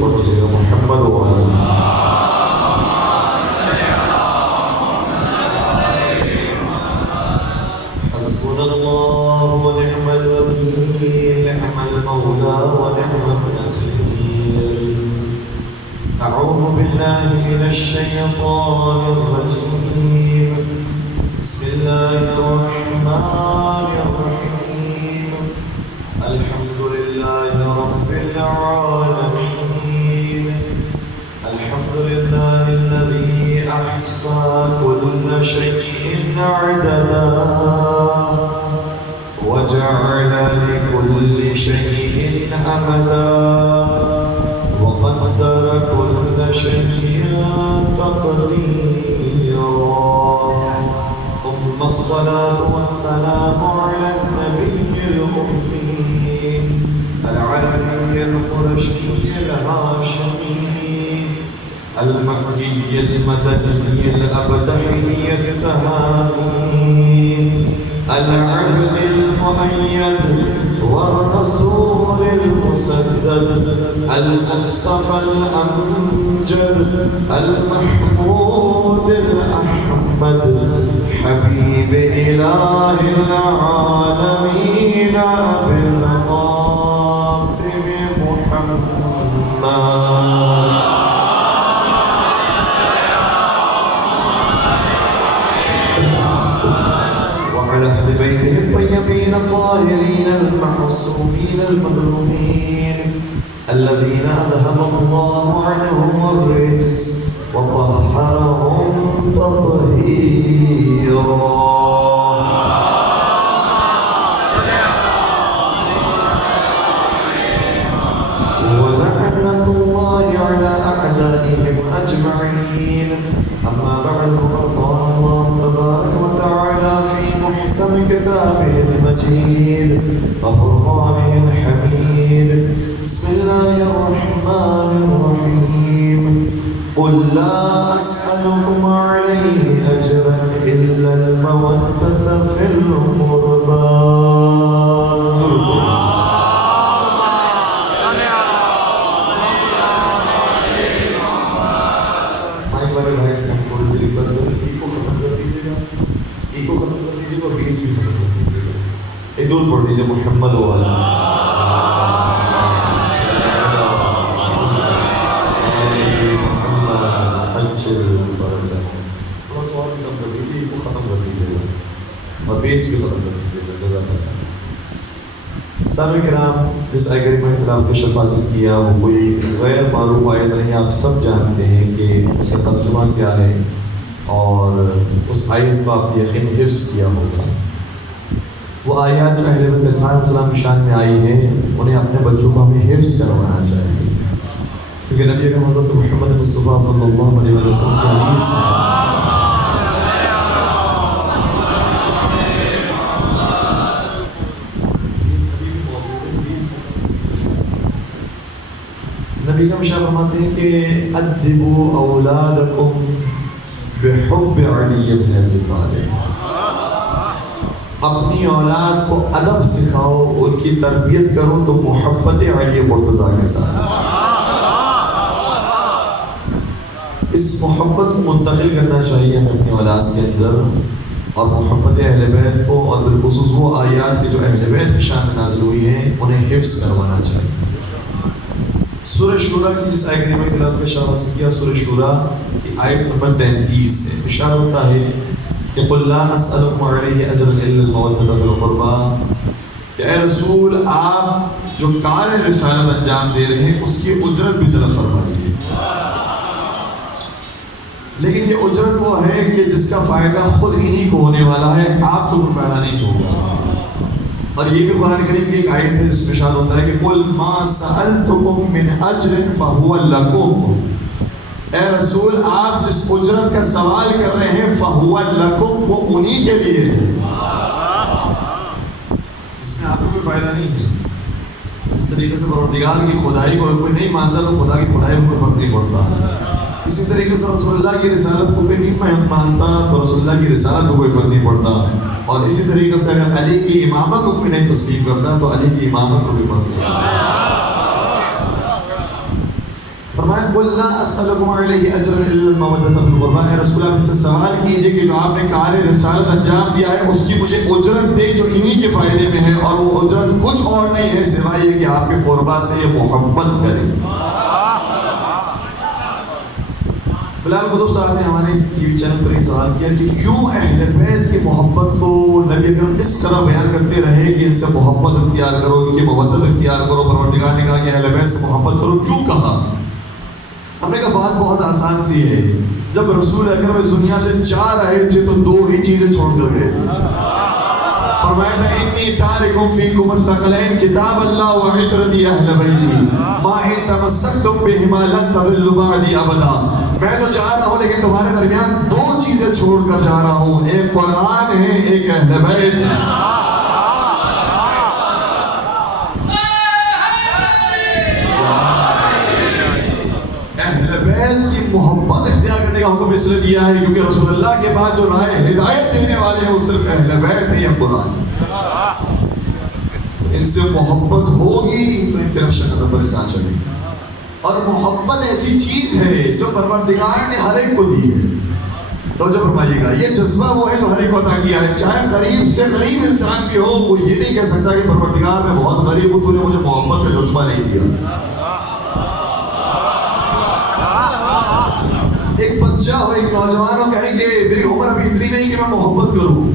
پڑھ لیجیے گا محمد و علی حسبنا اللہ ونعم الوکیل نعم المولا ونعم النصير اعوذ باللہ من الشیطان الرجیم بسم اللہ الرحمن الرحیم الحمد للہ رب العالمین الحمد للہ الذي احصى كل شيء عددا وجعل لكل شيء امدا وقدر كل شيء تقديرا ثم الصلاة والسلام على النبي الأمي العربي القرشي الهاشمي المكي المدني الأبدعي التهامي العبد المؤيد والرسول المسدد المصطفى الأمجد المحمود الأحمد حبيب إله العالمين أبي القاسم محمد أهل بيته الطيبين الطاهرين المعصومين المظلومين الذين أذهب الله عنهم الرجس وطهرهم تطهيرا ولعنة الله على أعدائهم أجمعين أما بعد فقال الله تبارك وتعالى في محكم كتابه المجيد وفرقانه الحميد بسم الله الرحمن الرحيم قل لا أسألكم عليه أجرا إلا المودة في القربى دور پڑھ دیجیے محمد والا اور بیس بھی ختم کر دیجیے. سامعین کرام، جس ایگریمنٹ پر آپ نے شرف حاصل کیا وہ کوئی غیر معروف آیت نہیں. آپ سب جانتے ہیں کہ اس کا ترجمہ کیا ہے اور اس آیت کو آپ نے یقین حفظ کیا ہوگا. وہ آیات جو اہل بیت علیہ السلام کی شان میں آئی ہیں انہیں اپنے بچوں کو ہمیں حفظ کروانا چاہیے، کیونکہ نبی اکرم حضرت محمد مصطفیٰ صلی اللہ علیہ وسلم کی حدیث ہے نبی اکرم شاہ فرماتے ہیں کہ ادبوا اولادکم بحب علی بن ابی طالب، اپنی اولاد کو ادب سکھاؤ، ان کی تربیت کرو تو محبت علی مرتضیٰ کے ساتھ. اس محبت کو منتقل کرنا چاہیے ہمیں اپنی اولاد کے اندر، اور محبت اہل بیت کو اور بالخصوص وہ آیات کے جو اہل بیت کی شان میں نازل ہوئی ہیں انہیں حفظ کروانا چاہیے. سورہ شورا کی جس آیت میں تلاوت کا اشارہ کیا، سورہ شورا کی آیت نمبر 33 ہے. اشارہ ہوتا ہے کہ قل لا اسألکم علیہ اجرا الا المودۃ فی القربى، کہ اے رسول آپ جو کار رسالت انجام دے رہے ہیں اس کی اجرت بھی طلب فرمائیے، لیکن یہ اجرت وہ ہے کہ جس کا فائدہ خود انہی کو ہونے والا ہے، آپ کو کوئی فائدہ نہیں ہوگا. اور یہ بھی قرآن کریم کی ایک آیت ہے جس میں اشارہ ہوتا ہے کہ قل ما سألتکم من اجر فهو لکم، اے رسول آپ جس اجرت کا سوال کر رہے ہیں فَهُوَ لَكُمْ، وہ انہی کے لیے ہے، اس میں آپ کو کوئی فائدہ نہیں ہے. اس طریقے سے پروردگار کی خدائی کو کوئی نہیں مانتا تو خدا کی خدائی کو کوئی فرق نہیں پڑتا. اسی طریقے سے رسول اللہ کی رسالت کو کوئی نہیں مانتا تو رسول اللہ کی رسالت کو کوئی فرق نہیں پڑتا. اور اسی طریقے سے اگر علی کی امامت کو کوئی نہیں تسلیم کرتا تو علی کی امامت کو بھی فرق نہیں پڑتا. فرمایا قل لا اسألکم علیہ اجرا الا المودۃ فی القربى، اے رسول اللہ سے سوال کیجئے کہ جو آپ نے کار رسالت انجام دیا ہے اس کی مجھے اجرت دے جو انہی کے فائدے میں ہے، اور وہ اجرت کچھ اور نہیں ہے سوائے یہ کہ آپ کے قربا سے یہ محبت کریں۔ بلال قطب صاحب نے ہمارے ٹی وی چینل پر ایک سوال کیا کہ کیوں اہل بیت کی محبت کو نبی اکرم اس طرح بیان کرتے رہے کہ ان سے محبت اختیار کرو، ان کی محبت اختیار کرو، پروردگار نے کہا کہ اہل بیت سے محبت کرو، کیوں کہا؟ ہم نے کہا بات بہت آسان سی ہے، جب رسول اکرم اس دنیا سے جا رہے تھے تو دو ہی چیزیں چھوڑ کر گئے تھے۔ فرمایا تھا انی تارکم فیکم الثقلین کتاب اللہ و عطرتی اہل بیتی ما ان تمسکتم بہما لن تضلوا بعدی ابدا۔ میں تو جا رہا ہوں لیکن تمہارے درمیان دو چیزیں چھوڑ کر جا رہا ہوں، ایک قرآن ہے، ایک اہل بیت ہے۔ اہل بیت کی محبت اختیار کرنے کا حکم اس لیے دیا ہے کیونکہ رسول اللہ کے بعد جو رائے ہدایت دینے والے ہیں وہ صرف اہل بیت ہے یا قرآن۔ ان سے محبت ہوگی تو ان کے رشک قدم پر انسان چلے گا، اور محبت ایسی چیز ہے جو پروردگار نے ہر ایک کو دی ہے۔ تو جو فرمائیے گا یہ جذبہ وہ ہے جو ہر ایک کو عطا کیا ہے، چاہے غریب سے غریب انسان بھی ہو، وہ یہ نہیں کہہ سکتا کہ پروردگار میں بہت غریب ہوں تو نے مجھے محبت کا جذبہ نہیں دیا۔ ایک بچہ ہو، ایک نوجوان ہو، کہیں کہ میری عمر ابھی اتنی نہیں کہ میں محبت کروں،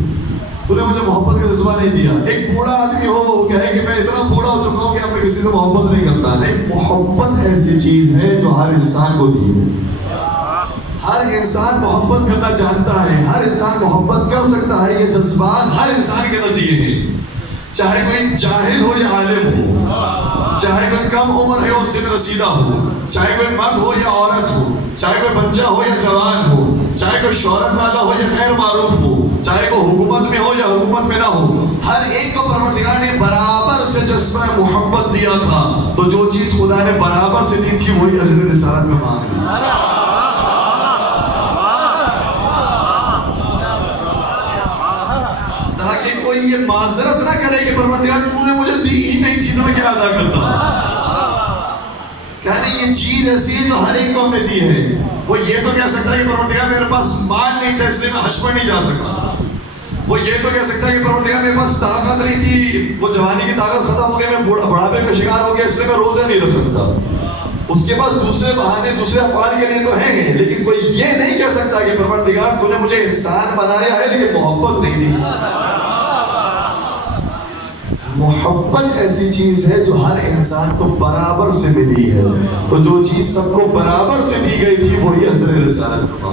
تو نے مجھے محبت کا جذبہ نہیں دیا۔ ایک بوڑھا آدمی ہو، وہ کہے کہ میں اتنا بوڑھا ہو چکا ہوں کہ اب میں کسی سے محبت نہیں کرتا۔ نہیں، محبت ایسی چیز ہے جو ہر انسان کو دی ہے۔ ہر انسان محبت کرنا جانتا ہے، ہر انسان محبت کر سکتا ہے، یہ جذبات ہر انسان کے اندر دیے ہیں، چاہے کوئی جاہل ہو یا عالم ہو، چاہے کوئی کم عمر ہے اور سن رسیدہ ہو، چاہے کوئی مرد ہو یا عورت ہو، چاہے کوئی بچہ ہو یا جوان ہو، چاہے کوئی شہرت والا ہو یا غیر معروف ہو، چاہے کوئی حکومت میں ہو یا حکومت میں نہ ہو، ہر ایک کو پروردگار نے برابر سے جذبہ محبت دیا تھا۔ تو جو چیز خدا نے برابر سے دی تھی وہی اجر رسالت میں مانگ لی۔ تاکہ کوئی یہ معذرت نہ کرے کہ پروردگار تو نے مجھے دی ہی نہیں تھی تو میں کیا ادا کرتا۔ کہنے یہ چیز ایسی ہے جو ہر ایک کو ہم نے دی ہے۔ وہ یہ تو کہہ سکتا ہے کہ پروردگار میرے پاس مال نہیں تھا اس لیے میں حج پر نہیں جا سکا، وہ یہ تو کہہ سکتا ہے کہ پروردگار میرے پاس طاقت نہیں تھی، وہ جوانی کی طاقت ختم ہو گئی، میں بڑھاپے کا شکار ہو گیا اس لیے میں روزے نہیں رکھ سکتا۔ اس کے بعد دوسرے بہانے دوسرے افعال کے لیے تو ہیں، لیکن کوئی یہ نہیں کہہ سکتا کہ پروردگار تو نے مجھے انسان بنایا ہے لیکن محبت نہیں دی۔ محبت ایسی چیز ہے جو ہر انسان کو برابر سے ملی ہے، تو جو چیز سب کو برابر سے دی گئی تھی وہی اجر رسالت کا۔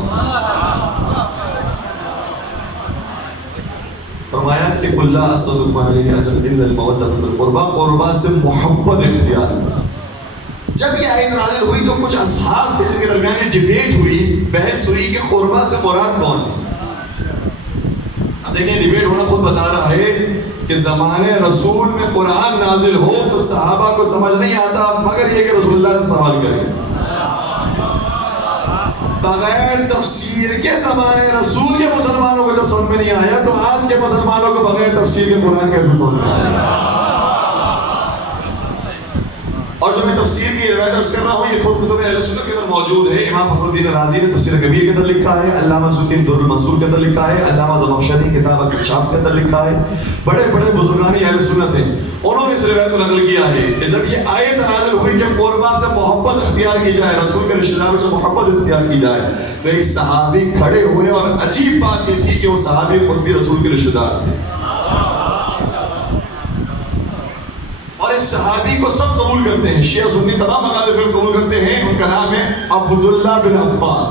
فرمایا کہ قل لا اسألکم علیہ اجرا الا المودۃ فی القربى، قربا سے محبت اختیار۔ جب یہ آیت نازل ہوئی تو کچھ اصحاب تھے جن کے درمیان ڈیبیٹ ہوئی، بحث ہوئی کہ قربا سے مراد کون ہے۔ اب دیکھیں ڈیبیٹ ہونا خود بتا رہا ہے کہ زمانے رسول میں قرآن نازل ہو تو صحابہ کو سمجھ نہیں آتا مگر یہ کہ رسول اللہ سے سوال کریں۔ بغیر تفسیر کے زمانے رسول کے مسلمانوں کو جب سمجھ میں نہیں آیا تو آج کے مسلمانوں کو بغیر تفسیر کے قرآن کیسے سمجھ میں آئے گا؟ اور جو میں تفسیر کی روایت عرض کر رہا ہوں یہ خود کتب اہل سنت کے اندر موجود ہے۔ امام فخر الدین رازی نے تفسیر کبیر کے اندر لکھا ہے، علامہ سیوطی نے در المنصور کے اندر لکھا ہے، علامہ زمخشری کتاب الکشاف کے اندر لکھا ہے، بڑے بڑے بزرگان اہل سنت ہیں، انہوں نے اس روایت کو نقل کیا ہے کہ جب یہ آیت نازل ہوئی کہ قربا سے محبت اختیار کی جائے، رسول کے رشتہ داروں سے محبت اختیار کی جائے، تو ایک صحابی کھڑے ہوئے اور عجیب بات یہ تھی کہ وہ صحابی خود بھی رسول کے رشتہ دار تھے، اور اس صحابی کو سب قبول کرتے ہیں، شیعہ سنی تمام مذاہب قبول کرتے ہیں۔ ان کا نام ہے عبداللہ بن عباس۔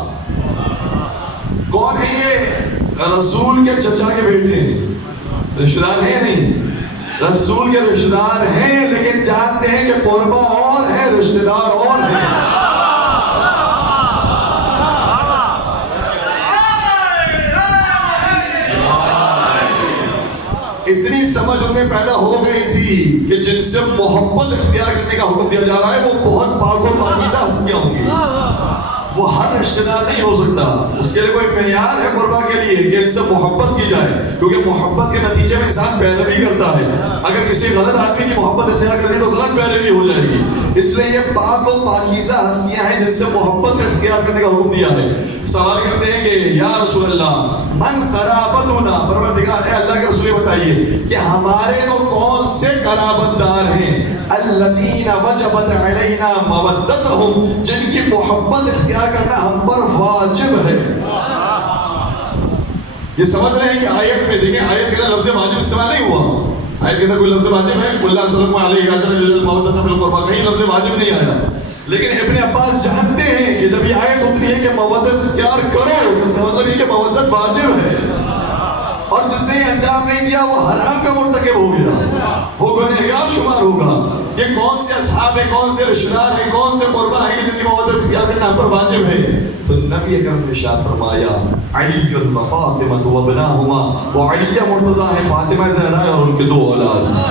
کون ہے یہ؟ رسول کے چچا کے بیٹے ہیں، رشتہ دار ہیں یا نہیں؟ رسول کے رشتہ دار ہیں، لیکن جانتے ہیں کہ قربا اور ہے، رشتہ دار اور ہیں۔ اتنی سمجھ انہیں پیدا ہو گئی تھی کہ جن سے محبت اختیار کرنے کا حکم دیا جا رہا ہے وہ بہت پاک و پاکیزہ ہستیاں ہوں گی، وہ ہر رشتہ دار نہیں ہو سکتا. اس کے لیے کوئی معیار ہے قربا کے لیے کہ ان سے محبت کی جائے, کیونکہ محبت کے نتیجے میں انسان پیروی کرتا ہے. اگر کسی غلط آدمی کی محبت اختیار کرے تو غلط پیروی ہو جائے گی. اس لیے یہ پاک و پاکیزہ ہستیاں ہیں جن سے محبت اختیار کرنے کا حکم دیا ہے. سوال کرتے ہیں کہ یا رسول اللہ من قرابتنا, پروردگار اے اللہ کے رسول بتائیے کہ ہمارے وہ کون سے قرابت دار ہیں الذین وجبت علینا مودتہم, جن کی محبت اختیار کرنا ہم پر واجب ہے. یہ سمجھ رہے ہیں کہ آیت میں دیکھیں, آیت کے لفظ واجب استعمال نہیں ہوا. آیت کے اندر کوئی لفظ واجب ہے اللہ صلی اللہ علیہ وسلم مودت فی القربہ, کہیں لفظ واجب نہیں آیا. لیکن ابن عباس جانتے ہیں کہ جب یہ آیت ہوتی ہے کہ مودت اختیار کرو, اس کا مطلب یہ کہ مودت واجب ہے, اور جس نے انجام نہیں دیا وہ حرام کا مرتکب ہو گیا, وہ گنہگار شمار ہوگا. یہ کون سے اصحاب ہیں, کون سے رشتہ دار ہیں, کون سے قربا ہیں جن کی مودت اختیار کرنا ہم پر واجب ہے؟ تو نبی اکرم نے ارشاد فرمایا علی و فاطمہ و ابناہما, وہ علی مرتضیٰ ہیں, فاطمہ زہرا اور ان کے دو اولاد ہیں.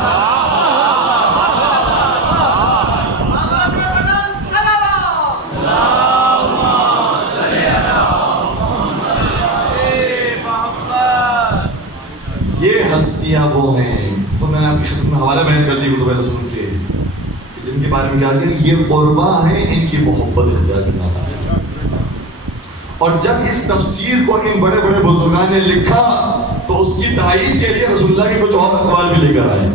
یہ ہستیاں وہ ہیں, تو میں نے آپ کی خدمت میں حوالہ بیان کر دی کتب رسول کے, جن کے بارے میں کہا گیا یہ قربا ہیں, ان کی محبت اختیار کرنا چاہیے. اور جب اس تفسیر کو ان بڑے بڑے بزرگان نے لکھا تو اس کی تائید کے لیے رسول اللہ کے کچھ اور اقوال بھی لے کر آئے.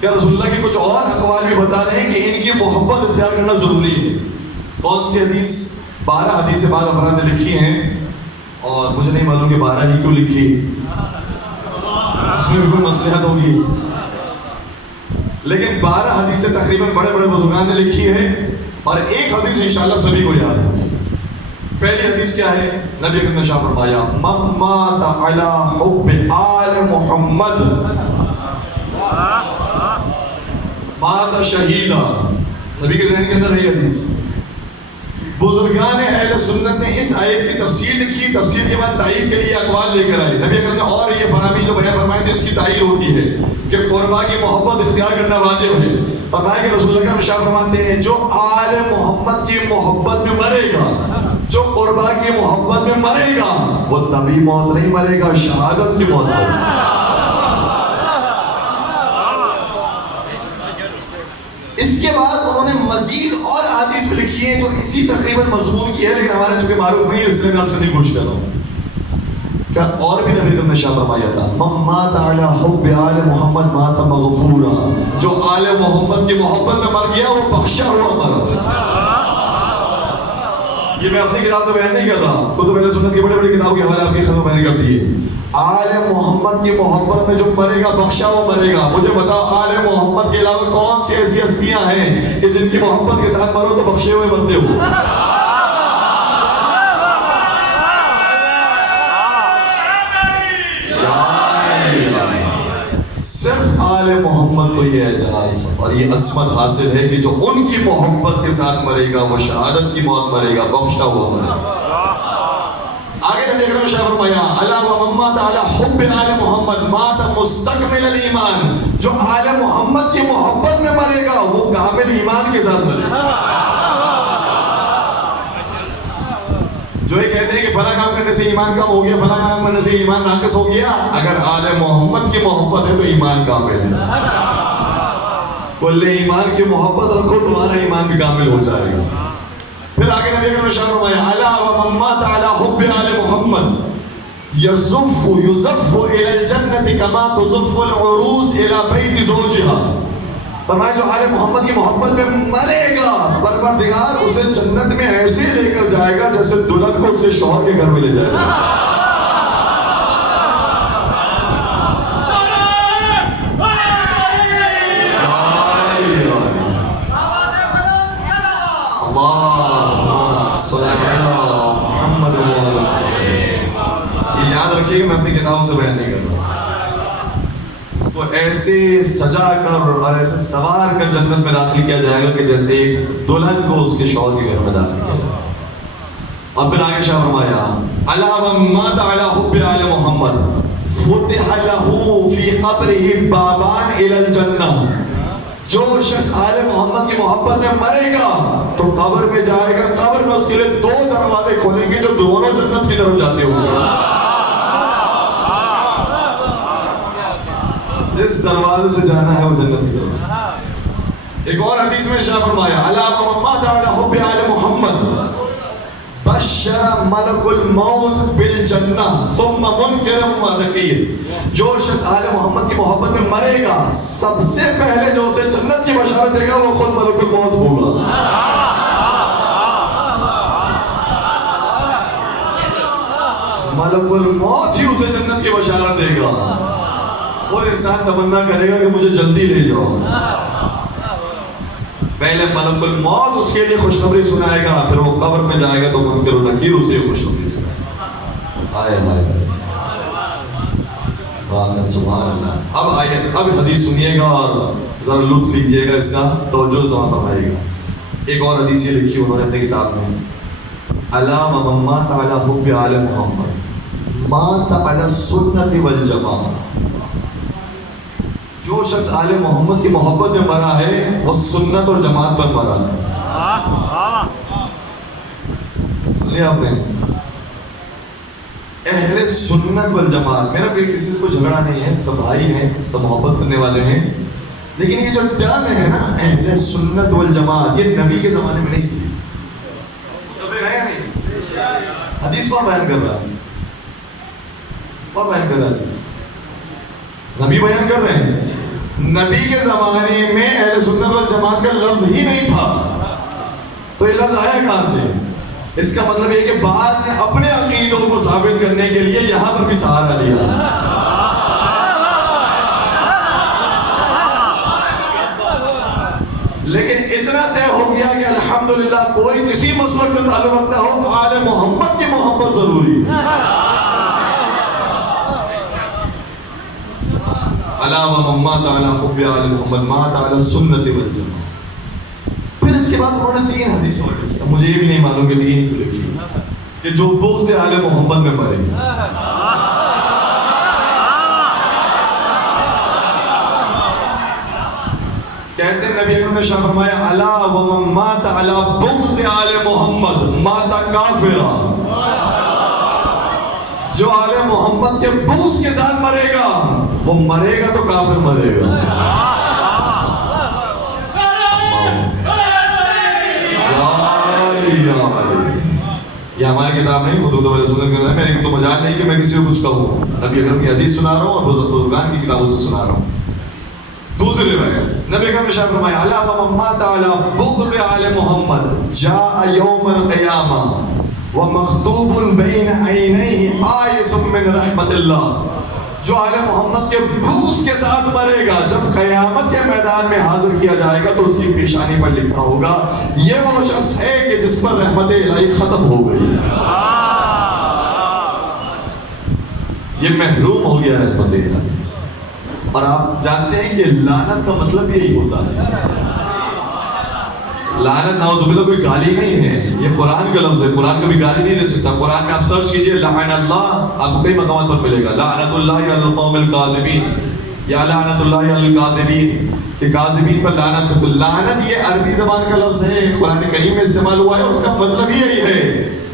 کیا رسول اللہ کے کچھ اور اقوال بھی بتا رہے ہیں کہ ان کی محبت اختیار کرنا ضروری ہے. کون سی حدیث؟ 12 حدیثیں بعض افراد نے لکھی ہیں, اور مجھے نہیں معلوم کہ 12 ہی کیوں لکھی, اس میں بھی کوئی مصلحت ہوگی. لیکن 12 حدیثیں تقریباً بڑے بڑے بزرگان نے لکھی ہے, اور ایک حدیث انشاءاللہ سبھی کو یاد ہوگی. پہلی حدیث کیا ہے؟ نبی اکرم نے ارشاد فرمایا من مات علی حب آل محمد مات شہیدا. سبھی کے ذہن کے اندر ہے یہ حدیث. بزرگان اہل سنت نے اس آیت کی تفسیر لکھی, تفسیر کے بعد تائید کے لیے اقوال لے کر آئے. نبی اکرم نے اور یہ فرامین جو بیان فرمائے تھے اس کی تائید ہوتی ہے کہ قربا کی محبت اختیار کرنا واجب ہے. فرمایا کہ رسول اللہ کا ارشاد فرماتے ہیں جو آل محمد کی محبت میں مرے گا, جو قربا کی محبت میں مرے گا, وہ طبی موت نہیں مرے گا, شہادت کی موت مرے گا. اس کے بعد انہوں نے مزید اور حدیث بھی لکھی ہیں جو اسی تقریباً مضمون کی ہے, لیکن ہمارے چونکہ معروف نہیں ہے اس لیے میں آپ سے نہیں پوچھ رہا ہوں. کیا اور بھی نبی نے ارشاد فرمایا تھا من مات علی حب آل محمد مات مغفورا, جو آل محمد کی محبت میں مر گیا وہ بخشا ہوا مرا. یہ میں اپنی کتاب سے بیان نہیں کر رہا, کتب اہل سنت کی بڑی بڑی کتابوں کے حوالے آپ کی خدمت میں نے کر دیے. آل محمد کی محبت میں جو مرے گا بخشا وہ مرے گا. مجھے بتاؤ آل محمد کے علاوہ کون سی ایسی ہستیاں ہیں کہ جن کی محبت کے ساتھ مرو تو بخشے ہوئے مرتے ہو؟ صرف آل محمد کو یہ اعزاز اور یہ عصمت حاصل ہے کہ جو ان کی محبت کے ساتھ مرے گا وہ شہادت کی موت مرے گا, بخشا ہوا مرے گا. آگے نبی اکرم نے فرمایا الا ومن مات علی حب آل محمد مات مستکمل الایمان, جو آل محمد کی محبت میں مرے گا وہ کامل ایمان کے ساتھ مرے گا. جو یہ کہتے ہیں کہ فلاں کام کرنے سے ایمان کم ہو گیا, فلاں کام کرنے سے ایمان ناقص ہو گیا, اگر آل محمد کی محبت ہے تو ایمان کامل ہے. کل ایمان کی محبت رکھو تمہارا ایمان بھی کامل ہو جائے گا. پھر آگے نبی اکرم نے فرمایا الا ومن مات علی حب آل محمد یزف الى الجنة كما تزف العروس الى بیت زوجها. فرمایا جو آل محمد کی محبت میں مرے گا پروردگار اسے جنت میں ایسے لے کر جائے گا جیسے دلہن کو اس کے شوہر کے گھر میں لے جائے گا. یہ یاد رکھیے کہ میں اپنی کتابوں سے بیان نہیں کر رہا. کو ایسے سجا کر اور ایسے سوار کر جنت میں داخل کیا جائے گا کہ جیسے دلہن کو اس کے شوہر کے گھر میں داخل کیا جائے گا. اور پھر آگے شاہ فرمایا الا من مات علی حب آل محمد فتح له فی قبره بابان الی الجنہ. جو شخص آل محمد کی محبت میں مرے گا تو قبر میں جائے گا, قبر میں اس کے لیے 2 دروازے دونوں جنت کی طرف جاتے ہوں گے. جس دروازے سے جانا ہے وہ جنت کی طرف. ایک اور حدیث میں ارشاد فرمایا الا ومن مات علی حب آل محمد بشر ملک الموت بالجنہ ثم منکر و نکیر. جو شخص آل محمد کی محبت میں مرے گا سب سے پہلے جو اسے جنت کی بشارت دے گا وہ خود ملک الموت ہوگا. ملک الموت ہی اسے جنت کی بشارت دے گا. وہ انسان تمنا کرے گا کہ مجھے جلدی لے جاؤ. پہلے ملک الموت اس کے لیے خوشخبری سنائے گا, پھر وہ قبر میں جائے گا تو منکر و نکیر اسے خوشخبری سنائے گا. آئے آئے سبحان اللہ. اب آئیے, اب حدیث سنیے گا اور ذرا لطف لیجئے گا, اس کا توجہ سے فرمائیے گا. ایک اور حدیث یہ لکھی انہوں نے اپنی کتاب میں الا ومن مات علی حب آل محمد مات علی السنۃ والجماعہ. جو شخص آل محمد کی محبت میں مرا ہے وہ سنت اور جماعت پر مرا ہے. سنیے آپ نے, اہل سنت والجماعت. میرا کوئی کسی سے کوئی جھگڑا نہیں ہے, سب بھائی ہیں, سب محبت کرنے والے ہیں, لیکن یہ جو ٹرم ہے نا اہل سنت والجماعت, یہ نبی کے زمانے میں نہیں تھی. متفق ہے یا نہیں؟ حدیث کون بیان کر رہا ہے؟ کون بیان کر رہا ہے حدیث؟ نبی بیان کر رہے ہیں. نبی کے زمانے میں اہل سنت والجماعت کا لفظ ہی نہیں تھا, تو یہ لفظ آیا کہاں سے؟ اس کا مطلب یہ کہ بعض نے اپنے عقیدوں کو ثابت کرنے کے لیے یہاں پر بھی سہارا لیا. لیکن اتنا طے ہو گیا کہ الحمدللہ کوئی کسی مسلک سے تعلق رکھتا ہو, آل محمد کی محبت ضروری ہے. الا ومن مات علی حب آل محمد مات علی السنۃ والجماعہ. پھر اس کے بعد انہوں نے 3 حدیث اور لکھی. اب مجھے یہ بھی نہیں معلوم کہ 3 کیوں لکھی, کہ جو بغض آل محمد میں مرے. کہتے ہیں نبی اکرم نے شاہ فرمایا الا ومن مات علی بغض آل محمد مات کافرا. جو آل محمد کے بغض کے ساتھ مرے گا وہ مرے گا تو کافر مرے گا. یہ ہماری کتاب نہیں, خود والے سنت کر رہے ہیں. میری تو مجال نہیں کہ میں کسی کو کچھ کہوں. نبی اکرم کی حدیث سنا رہا ہوں اور بزرگان کی کتابوں سے سنا رہا ہوں. دوسری روایت نبی اکرم نے شاہ فرمایا الا ومن مات علی بغض آل محمد جاء یوم القیامہ ومخطوب بین عینیہ آیس من رحمت اللہ. جو آل محمد کے بغض کے ساتھ مرے گا جب قیامت کے میدان میں حاضر کیا جائے گا تو اس کی پیشانی پر لکھا ہوگا یہ وہ شخص ہے کہ جس پر رحمت الہی ختم ہو گئی, یہ محروم ہو گیا رحمت الہی سے. اور آپ جانتے ہیں کہ لعنت کا مطلب یہی ہوتا ہے. لعنت نعوذ باللہ کوئی گالی نہیں ہے, یہ قرآن کا لفظ ہے. قرآن کبھی گالی نہیں دے سکتا. قرآن میں آپ سرچ کیجئے لعن اللہ, آپ کو کئی مقامات پر ملے گا لعنت اللہ علی القوم الکاذبین یا لعنت اللہ علی الکاذبین, کہ کاذبین پر لعنت. تو لعنت یہ عربی زبان کا لفظ ہے, قرآن کریم میں استعمال ہوا ہے. اس کا مطلب یہی ہے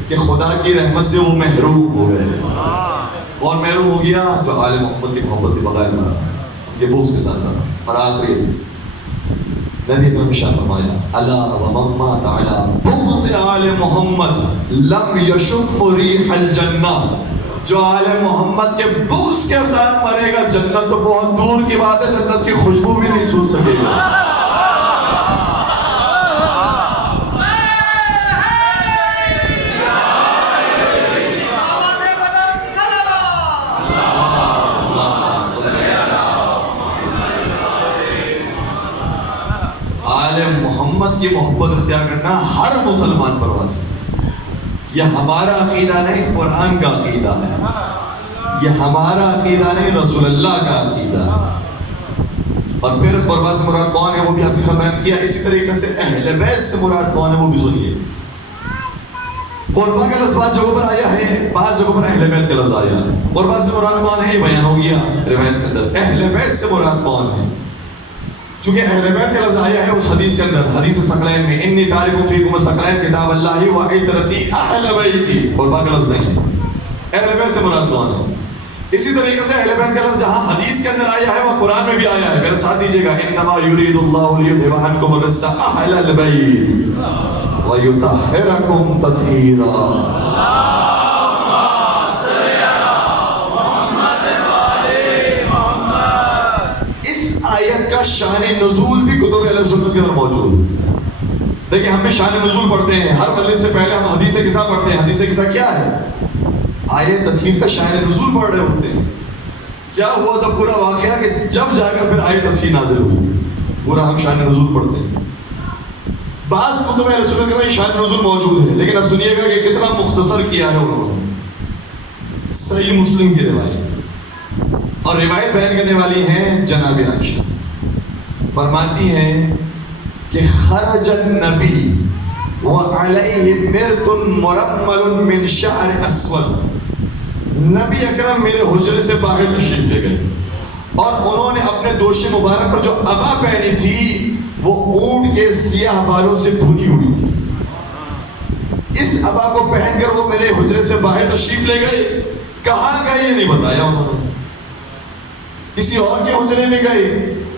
کہ خدا کی رحمت سے وہ محروم ہو گئے. کون محروم ہو گیا؟ جو آل محمد کی محبت کے بغیر مرا, یہ بغض کے ساتھ مرا. اور آخری حدیث نبی اکرم نے شاہ فرمایا الا ومن مات علی بغض آل محمد لم یشم ریح الجنہ. جو آل محمد کے بغض کے ساتھ مرے گا جنت تو بہت دور کی بات ہے, جنت کی خوشبو بھی نہیں سن سکے گا. محمد کی محبت اختیار کرنا ہر مسلمان پر واجب. یہ ہمارا عقیدہ نہیں, قرآن کا عقیدہ ہے. یہ ہمارا عقیدہ نہیں, رسول اللہ کا عقیدہ ہے. اور پھر قربا سے مراد کون ہے وہ بھی آپ نے بیان کیا. اسی طریقے سے اہل بیت سے مراد کون ہے وہ بھی سنیے. قربا کا لفظ بعض جگہوں پر آیا ہے, بعض جگہوں پر اہل بیت کا لفظ آیا ہے. قربا سے مراد کون ہے یہ بیان ہو گیا روایت کے اندر. اہل بیت سے مراد کون ہے چونکہ اہل بیت کا لفظ آیا ہے اس حدیث کے اندر، حدیث ثقلین میں، انی تارک فیکم الثقلین کتاب اللہ و عترتی اہل بیتی، اور باقی لفظ نہیں ہے، اہل بیت سے مراد کون ہے؟ اسی طریقے سے اہل بیت کا لفظ جہاں حدیث کے اندر آیا ہے وہ قرآن میں بھی آیا ہے، میرے ساتھ دیجیے گا، انما یرید اللہ لیذھب عنکم الرجس اہل البیت ویطہرکم تطہیرا۔ آیت کا شان نزول بھی کتب اہل سنت کے اندر موجود ہے۔ دیکھیں ہم بھی شان نزول پڑھتے ہیں، ہر مجلس سے پہلے ہم حدیث قصہ پڑھتے ہیں۔ حدیث قصہ کیا ہے؟ آیت تطہیر کا شان نزول پڑھ رہے ہوتے ہیں۔ کیا ہوا تھا پورا واقعہ کہ جب جا کر پھر آیت تطہیر نازل ہوئی، پورا ہم شان نزول پڑھتے ہیں۔ بعض کتب اہل سنت میں شان نزول موجود ہے، لیکن اب سنیے گا کہ کتنا مختصر کیا ہے انہوں نے۔ صحیح مسلم کی روایت، اور روایت بیان کرنے والی ہیں جناب عائشہ، فرماتی ہیں کہ خرج النبی وعلیہ مرط مرمل من شعر اسود، نبی اکرم میرے حجرے سے باہر تشریف لے گئے اور انہوں نے اپنے دوش مبارک پر جو عبا پہنی تھی وہ اونٹ کے سیاہ بالوں سے بھونی ہوئی تھی۔ اس عبا کو پہن کر وہ میرے حجرے سے باہر تشریف لے گئے۔ کہاں گئے یہ نہیں بتایا انہوں نے، کسی اور کے حجرے میں گئے،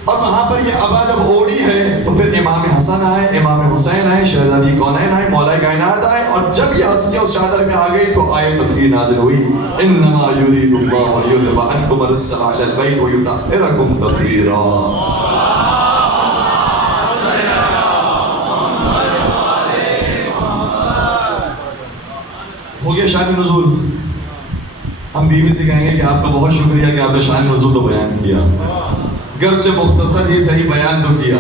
اور وہاں پر یہ عبا جب اوڑی ہے تو پھر امام حسن آئے، امام حسین آئے، شہزادی کونین آئے، مولا کائنات آئے، اور جب یہ ہستیاں اس چادر میں آ گئی تو آیت تطہیر نازل ہوئی، انما یرید اللہ لیذھب عنکم الرجس اہل البیت ویطہرکم تطہیرا۔ ہو گیا شان نزول۔ ہم بیوی سے کہیں گے کہ آپ کا بہت شکریہ کہ آپ نے شان نزول تو بیان کیا، گرچہ مختصر ہی صحیح بیان تو کیا،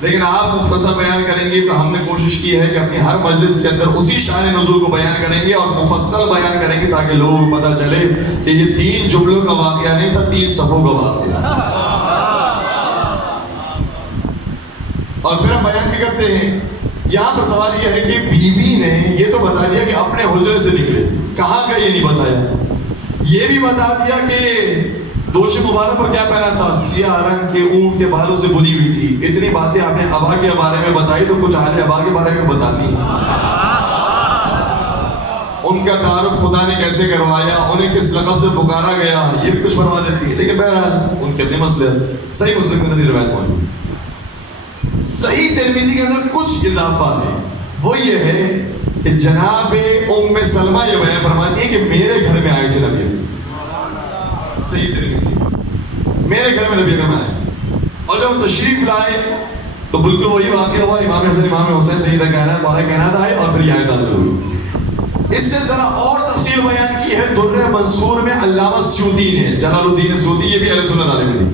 لیکن آپ مختصر بیان کریں گے تو ہم نے کوشش کی ہے کہ اپنی ہر مجلس کے اندر اسی شان نزول کو بیان کریں گے اور مفصل بیان کریں گے، تاکہ لوگوں کو پتہ چلے کہ یہ 3 جملوں کا واقعہ نہیں تھا، 3 صفوں کا واقعہ۔ اور پھر ہم بیان بھی کرتے ہیں۔ یہاں پر سوال یہ ہے کہ بیوی نے یہ تو بتا دیا کہ اپنے حجرے سے نکلے، کہاں کا یہ نہیں بتایا، یہ بھی بتا دیا کہ دوش مبارک پر کیا پہنا تھا، سیاہ رنگ کے اونٹ کے بالوں سے بنی ہوئی تھی۔ اتنی باتیں آپ نے عبا کے بارے میں بتائی، تو کچھ اہل عبا کے بارے میں بتاتی ہیں، ان کا تعارف خدا نے کیسے کروایا، انہیں کس لقب سے پکارا گیا، یہ بھی کچھ فرما دیتی ہے۔ لیکن بہرحال ان کے اپنے مسئلے ہیں۔ صحیح مسلم کے اندر روایت موجود، صحیح ترمذی کے اندر کچھ اضافہ ہے، وہ یہ ہے کہ جناب ام سلمہ یہ بیان فرماتی ہے کہ میرے گھر میں آئے تھے نبی، صحیح طریقے میرے گھر میں نبی اکرم آئے، اور جب تشریف لائے تو بالکل وہی واقعہ ہوا، امام حسن امام حسین سیدہ کائنات مولا کائنات آئے اور پھر یہ آیت نازل ہوئی۔ اس سے ذرا اور تفصیل بیان کی ہے در منصور میں علامہ سیوطی نے، جلال الدین سیوطی، یہ بھی اہل سنت عالم تھے،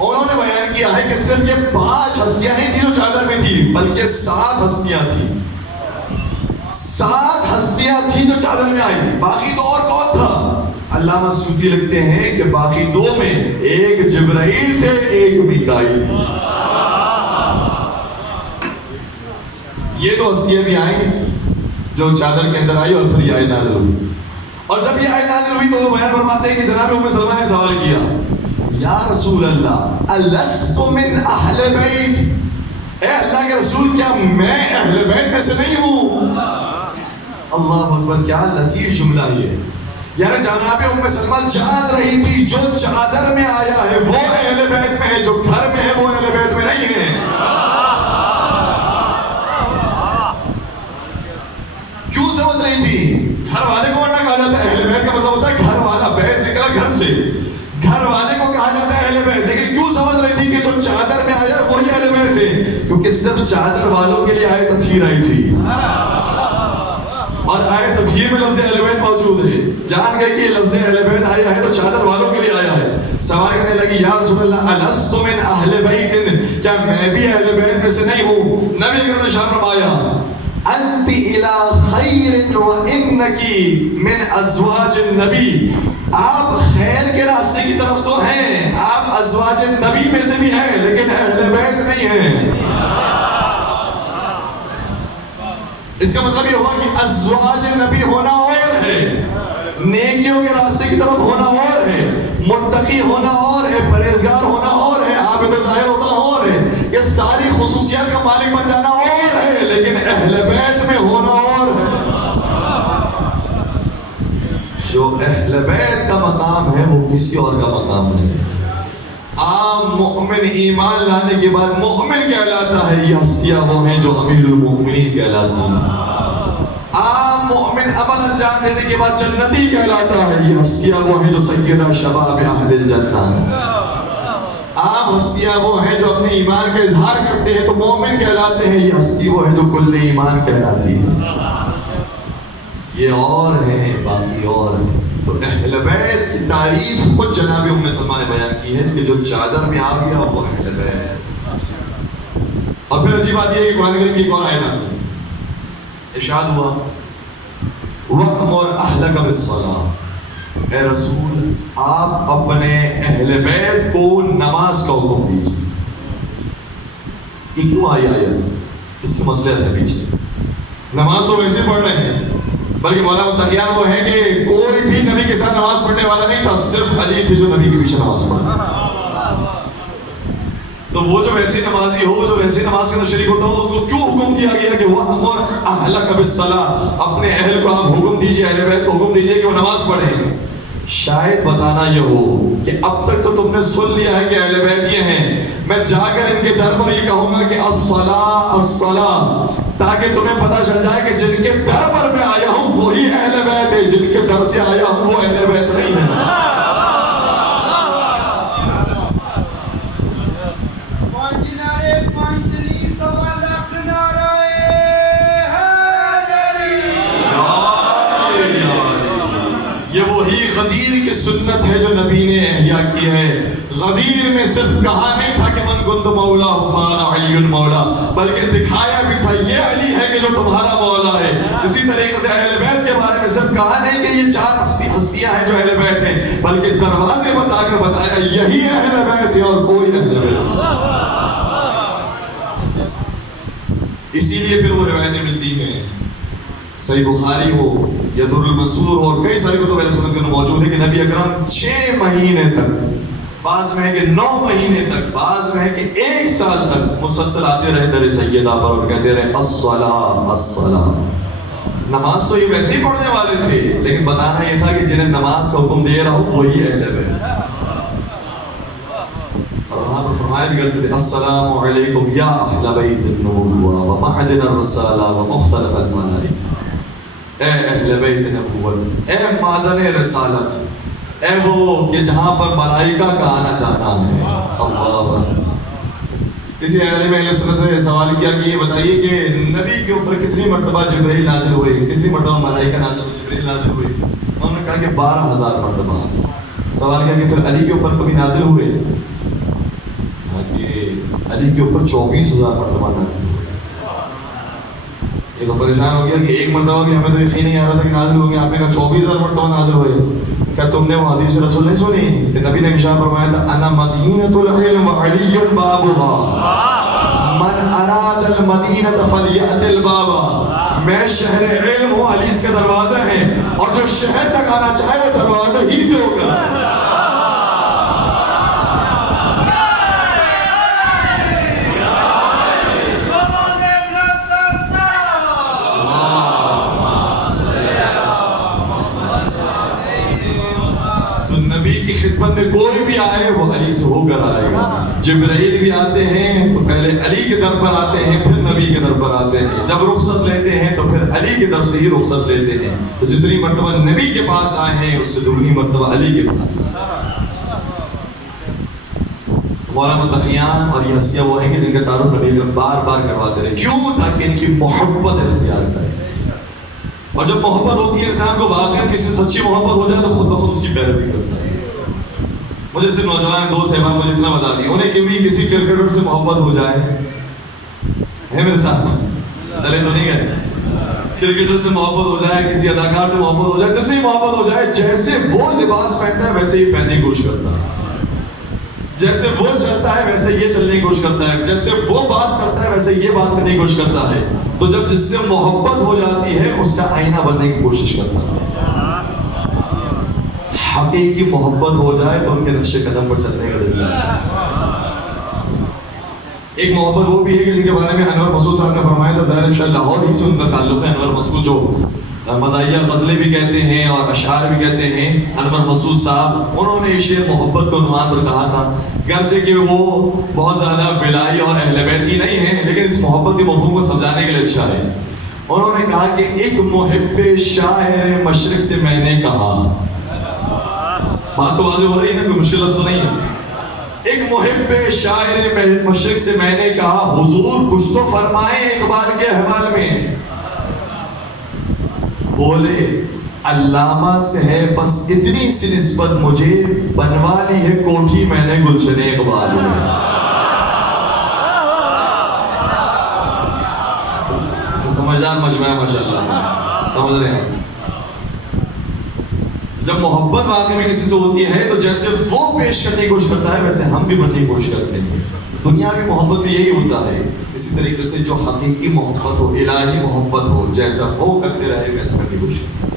انہوں نے بیان کیا ہے کہ صرف یہ 5 ہستیاں نہیں تھی جو چادر میں تھی، بلکہ 7 ہستیاں تھیں، 7 ہستیاں تھیں جو چادر میں آئی تھی۔ باقی تو اور کون تھا؟ علامہ سیوطی لکھتے ہیں کہ باقی 2 میں ایک جبرائیل تھے، ایک میکائیل تھے۔ یہ 2 ہستیاں بھی آئیں جو چادر کے اندر آئی اور پھر یہ آیت نازل ہوئی۔ اور جب یہ آیت نازل ہوئی تو وہ بیان فرماتے ہیں کہ جناب ام سلمہ نے سوال کیا، یا رسول اللہ الست من اہل بیت، اے اللہ کے رسول کیا میں اہل بیت میں سے نہیں ہوں؟ اللہ اکبر، کیا لطیف جملہ یہ، یعنی جناب ام سلمہ جان رہی تھی جو چادر میں آیا ہے وہ اہل بیت میں ہے، جو گھر میں ہے وہ اہل بیت میں نہیں ہے۔ کیوں سمجھ رہی تھی؟ گھر والے کو ورنہ کہا جاتا ہے اہل بیت کا مطلب ہوتا ہے گھر والا، بیت نکلا گھر سے، گھر والے کو کہا جاتا ہے اہل بیت، لیکن کیوں سمجھ رہی تھی کہ جو چادر میں آیا وہی اہل بیت ہے؟ کیونکہ صرف چادر والوں کے لیے آیت تطہیر آئی تھی، اور آیت تطہیر میں لفظ اہل بیت موجود ہے۔ جان گئے کہ یہ لفظ اہل بیت آیا ہے تو چادر والوں کے لیے آیا ہے۔ سوال کرنے لگی، یا رسول اللہ الست من اہل بیت، کیا میں بھی اہل بیت میں سے نہیں ہوں؟ نبی اکرم نے ارشاد فرمایا، انت الى خیر وانکی من ازواج النبی، آپ خیر کے راستے کی طرف تو ہیں، آپ ازواج نبی میں سے بھی ہیں، لیکن اہل بیت نہیں ہیں۔ اس کا مطلب یہ ہوا کہ ازواج نبی ہونا اور ہے، نیکیوں کے راستے کی طرف ہونا اور ہے، متقی ہونا اور ہے، پرہیزگار ہونا اور ہے، عابد ظاہر ہونا اور ہے، یہ ساری خصوصیات کا مالک بن جانا اور ہے، لیکن اہل بیت میں ہونا اور ہے۔ جو اہل بیت کا مقام ہے وہ کسی اور کا مقام نہیں۔ عام مؤمن ایمان لانے کے بعد مؤمن کہلاتا ہے، یہ ہستیاں وہ ہیں جو امیر المؤمنین کہلاتی ہیں۔ عام مؤمن عمل انجام دینے کے بعد جنتی کہلاتا ہے، یہ ہستیاں وہ ہیں جو سیدہ شباب اہل الجنہ ہیں۔ عام ہستیاں وہ ہیں جو اپنے ایمان کا اظہار کرتے ہیں تو مومن کہلاتے ہیں، یہ ہستی وہ ہے جو کل ایمان کہلاتی ہے۔ یہ اور ہیں، باقی اور ہیں۔ تو اہل بیت کی تعریف خود جناب ام سلمہ نے بیان کی ہے کہ جو چادر میں آ گیا وہ اہل بیت۔ اور پھر عجیب بات یہ ہے کہ قرآن کریم کی ایک اور آیت ہے، ارشاد ہوا وَأْمُرْ أَهْلَكَ بِالصَّلَاةِ، اے رسول آپ اپنے اہل بیت کو نماز کا حکم دیجیے۔ یہ کیوں آئی آیت؟ اس کے مسئلہ ہے پیچھے۔ نماز تو ویسے پڑھ رہے ہیں، بلکہ مولا متقیان وہ ہے کہ کوئی بھی نبی کے ساتھ نماز پڑھنے والا نہیں تھا، صرف علی تھے جو نبی کے پیچھے نماز پڑھا۔ تو وہ جو ویسی نمازی ہو، جو ویسی نماز کے اندر شریک ہوتا ہو، تو کیوں حکم دیا گیا کہ وَأْمُرْ أَهْلَكَ بِالصَّلَاةِ، اپنے اہل کو آپ حکم دیجئے، اہل بیت کو حکم دیجئے کہ وہ نماز پڑھیں۔ شاید بتانا یہ ہو کہ اب تک تو تم نے سن لیا ہے کہ اہل بیت یہ ہیں، میں جا کر ان کے در پر یہ کہوں گا کہ الصلاۃ الصلاۃ، تاکہ تمہیں پتہ چل جائے کہ جن کے در پر میں آیا ہوں وہی اہل بیت ہے، جن کے در سے آیا ہوں وہ اہل بیت نہیں ہے۔ یہ وہی غدیر کی سنت ہے جو نبی نے احیا کی ہے۔ غدیر میں صرف کہا نہیں تھا کہ من کنت مولا فانا علی مولا، بلکہ دکھایا بھی تھا یہ علی ہے کہ جو تمہارا مولا ہے۔ اسی طریقے سے اہل بیت کے بارے میں صرف کہا نہیں کہ یہ چار ہستیاں ہیں جو اہل بیت ہیں، بلکہ دروازے بتا کر بتایا یہی اہل بیت ہے اور کوئی اہل بیت نہیں۔ اسی لیے پھر وہ روایتیں ملتی ہیں، صحیح بخاری ہو یا در المنصور ہو اور کئی ساری کتب اہل سنت میں موجود ہے کہ نبی اکرم 6 مہینے تک، بعض میں ہے کہ 9 مہینے تک، بعض میں ہے کہ 1 سال تک مسلسل آتے رہے در سیدہ پر اور کہتے رہے الصلاۃ الصلاۃ۔ نماز تو یہ ویسے ہی پڑھنے والے تھے، لیکن بتانا یہ تھا کہ جنہیں نماز کا حکم دے رہا ہوں وہی اہل بیت۔ اور وہاں پر فرمایا بھی کرتے تھے السلام علیکم یا اہل بیت النبوہ ومعدن الرسالہ ومختلف المنائک، اے اہل بیت نبوت، اے معدن رسالت، اے وہ کہ جہاں پر ملائکہ کا آنا جانا ہے۔ اللہ، کسی عالم اہل سنت سے سوال کیا کہ یہ بتائیے کہ نبی کے اوپر کتنی مرتبہ جبرائیل نازل ہوئے، کتنی مرتبہ ملائکہ نازل ہوئے، جبرائیل نازل ہوئے؟ انہوں نے کہا کہ 12,000 مرتبہ۔ سوال کیا کہ پھر علی کے اوپر کبھی نازل ہوئے؟ کہ علی کے اوپر 24,000 مرتبہ نازل ہوئے۔ یہ تو پریشان ہو گیا کہ ایک مرتبہ بھی ہمیں تو یقین نہیں آ رہا تھا کہ نازل ہو گیا، آپ نے کہا 24,000 مرتبہ نازل ہوئے۔ کیا تم نے وہ حدیث رسول نہیں سنی کہ نبی نے ارشاد فرمایا تھا انا مدینۃ العلم وعلی بابها، من اراد المدینۃ فلیأت الباب، میں شہر علم ہوں، علی اس کا دروازہ ہے، اور جو شہر تک آنا چاہے وہ دروازہ ہی سے ہوگا۔ خدمت میں کوئی بھی آئے وہ علی سے ہو کر آئے گا۔ جبرائیل بھی آتے ہیں تو پہلے علی کے در پر آتے ہیں، پھر نبی کے در پر آتے ہیں۔ جب رخصت لیتے ہیں تو پھر علی کے در سے ہی رخصت لیتے ہیں۔ تو جتنی مرتبہ نبی کے پاس آئے ہیں اس سے دگنی مرتبہ علی کے پاس آئے ہیں۔ مولانا متقیان اور یہ ہستیاں وہ ہیں کہ جن کا تعارف نبی اکرم بار بار کرواتے رہے، کیوں؟ تاکہ ان کی محبت اختیار کرے، اور جب محبت ہوتی ہے انسان کو واقعی کسی سے سچی محبت ہو جائے تو خود بخود اس کی پیروی کرتا ہے۔ مجھے صرف نوجوان دوست صاحبان مجھے اتنا بتا دی، انہیں کبھی کسی کرکٹر سے محبت ہو جائے، ہے میرے ساتھ چلے تو نہیں گئے، کرکٹر سے محبت ہو جائے، کسی اداکار سے محبت ہو جائے، جیسے ہی محبت ہو جائے جیسے وہ لباس پہنتا ہے ویسے ہی پہننے کی کوشش کرتا ہے، جیسے وہ چلتا ہے ویسے یہ چلنے کی کوشش کرتا ہے، جیسے وہ بات کرتا ہے ویسے یہ بات کرنے کی کوشش کرتا ہے۔ تو جب جس سے محبت ہو جاتی ہے اس کا آئینہ بننے کی کوشش کرتا ہے۔ حقیقی محبت ہو جائے تو ان کے نقش قدم پر چلنے کا دل چاہتا ہے۔ ایک محبت وہ بھی ہے کہ جن کے بارے میں انور مسعود صاحب نے فرمایا تھا، ظاہر انشاءاللہ لاہور ہی سے ان کا تعلق ہے۔ انور مسعود جو مزاحیہ غزلیں بھی کہتے ہیں اور اشعار بھی کہتے ہیں، انور مسعود صاحب انہوں نے یہ شعر محبت کو عنوان پر کہا تھا، گرچہ کہ وہ بہت زیادہ بلائی اور اہل بیت ہی نہیں ہیں، لیکن اس محبت کے مفہوم کو سمجھانے کے لیے اچھا ہے۔ انہوں نے کہا کہ ایک محب شاعر مشرق سے میں نے کہا، بات تو واضح ہو رہی ہے نا، کوئی مشکل لفظ نہیں ہے۔ ایک محب شاعر مشرق سے میں نے کہا، حضور کچھ تو فرمائیں اقبال کے احوال میں۔ بولے علامہ سے ہے بس اتنی سی نسبت، مجھے بنوا لی ہے کوٹھی میں نے گلشن اقبال میں۔ سمجھدار مجمع ماشاءاللہ، سمجھ رہے ہیں؟ جب محبت واقعی میں کسی سے ہوتی ہے تو جیسے وہ پیش کرنے کی کوشش کرتا ہے ویسے ہم بھی بننے کی کوشش کرتے ہیں۔ دنیاوی محبت بھی یہی ہوتا ہے، اسی طریقے سے جو حقیقی محبت ہو، الہی محبت ہو، جیسا وہ کرتے رہے ویسا کرنے کی کوشش کرتے ہیں۔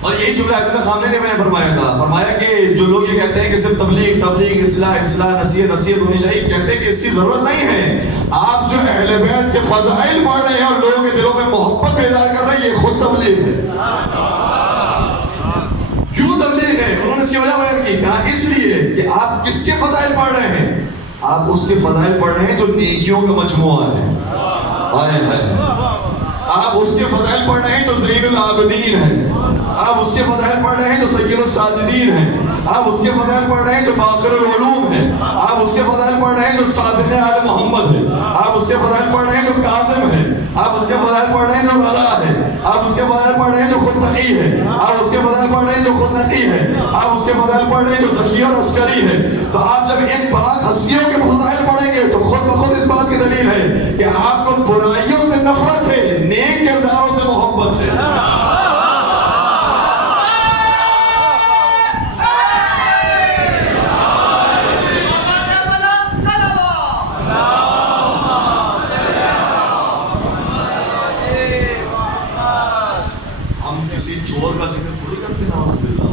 اور یہی جملہ عبداللہ خامنہ نے میں نے فرمایا تھا، فرمایا کہ جو لوگ یہ کہتے ہیں کہ صرف تبلیغ اصلاح نصیحت ہونی چاہیے، کہتے ہیں کہ اس کی ضرورت نہیں ہے۔ آپ جو اہل بیت کے فضائل پڑھ رہے ہیں اور لوگوں کے دلوں میں محبت بیدار کر رہے ہیں، یہ خود تبلیغ ہے۔ کیوں تبلیغ ہے؟ انہوں نے اس کی وجہ بیان کی، کہا اس لیے کہ آپ کس کے فضائل پڑھ رہے ہیں؟ آپ اس کے فضائل پڑھ رہے ہیں جو نیکیوں کا مجموعہ ہے۔ آپ اس کے فضائل پڑھ رہے ہیں جو زین العابدین ہے۔ آپ اس کے فضائل پڑھ رہے ہیں جو سید الساجدین ہیں۔ آپ اس کے فضائل پڑھ رہے ہیں جو باقر العلوم ہے۔ آپ اس کے فضائل پڑھ رہے ہیں جو صادق آل محمد ہے۔ آپ اس کے فضائل پڑھ رہے ہیں جو کاظم ہے۔ آپ اس کے فضائل پڑھ رہے ہیں جو رضا ہے۔ آپ اس کے فضائل پڑھ رہے ہیں جو خود تقی ہے۔ آپ اس کے فضائل پڑھ رہے ہیں جو خود نقی ہے۔ آپ اس کے فضائل پڑھ رہے ہیں جو ذکی اور عسکری ہے۔ تو آپ جب ان پاک ہستیوں کے فضائل پڑھیں گے تو خود بخود اس بات کی دلیل ہے کہ آپ کو برائیوں سے نفرت ہے، نیک کرداروں سے محبت ہے۔ کسی چور کا ذکر تھوڑی کرتے ہیں، نعوذ باللہ۔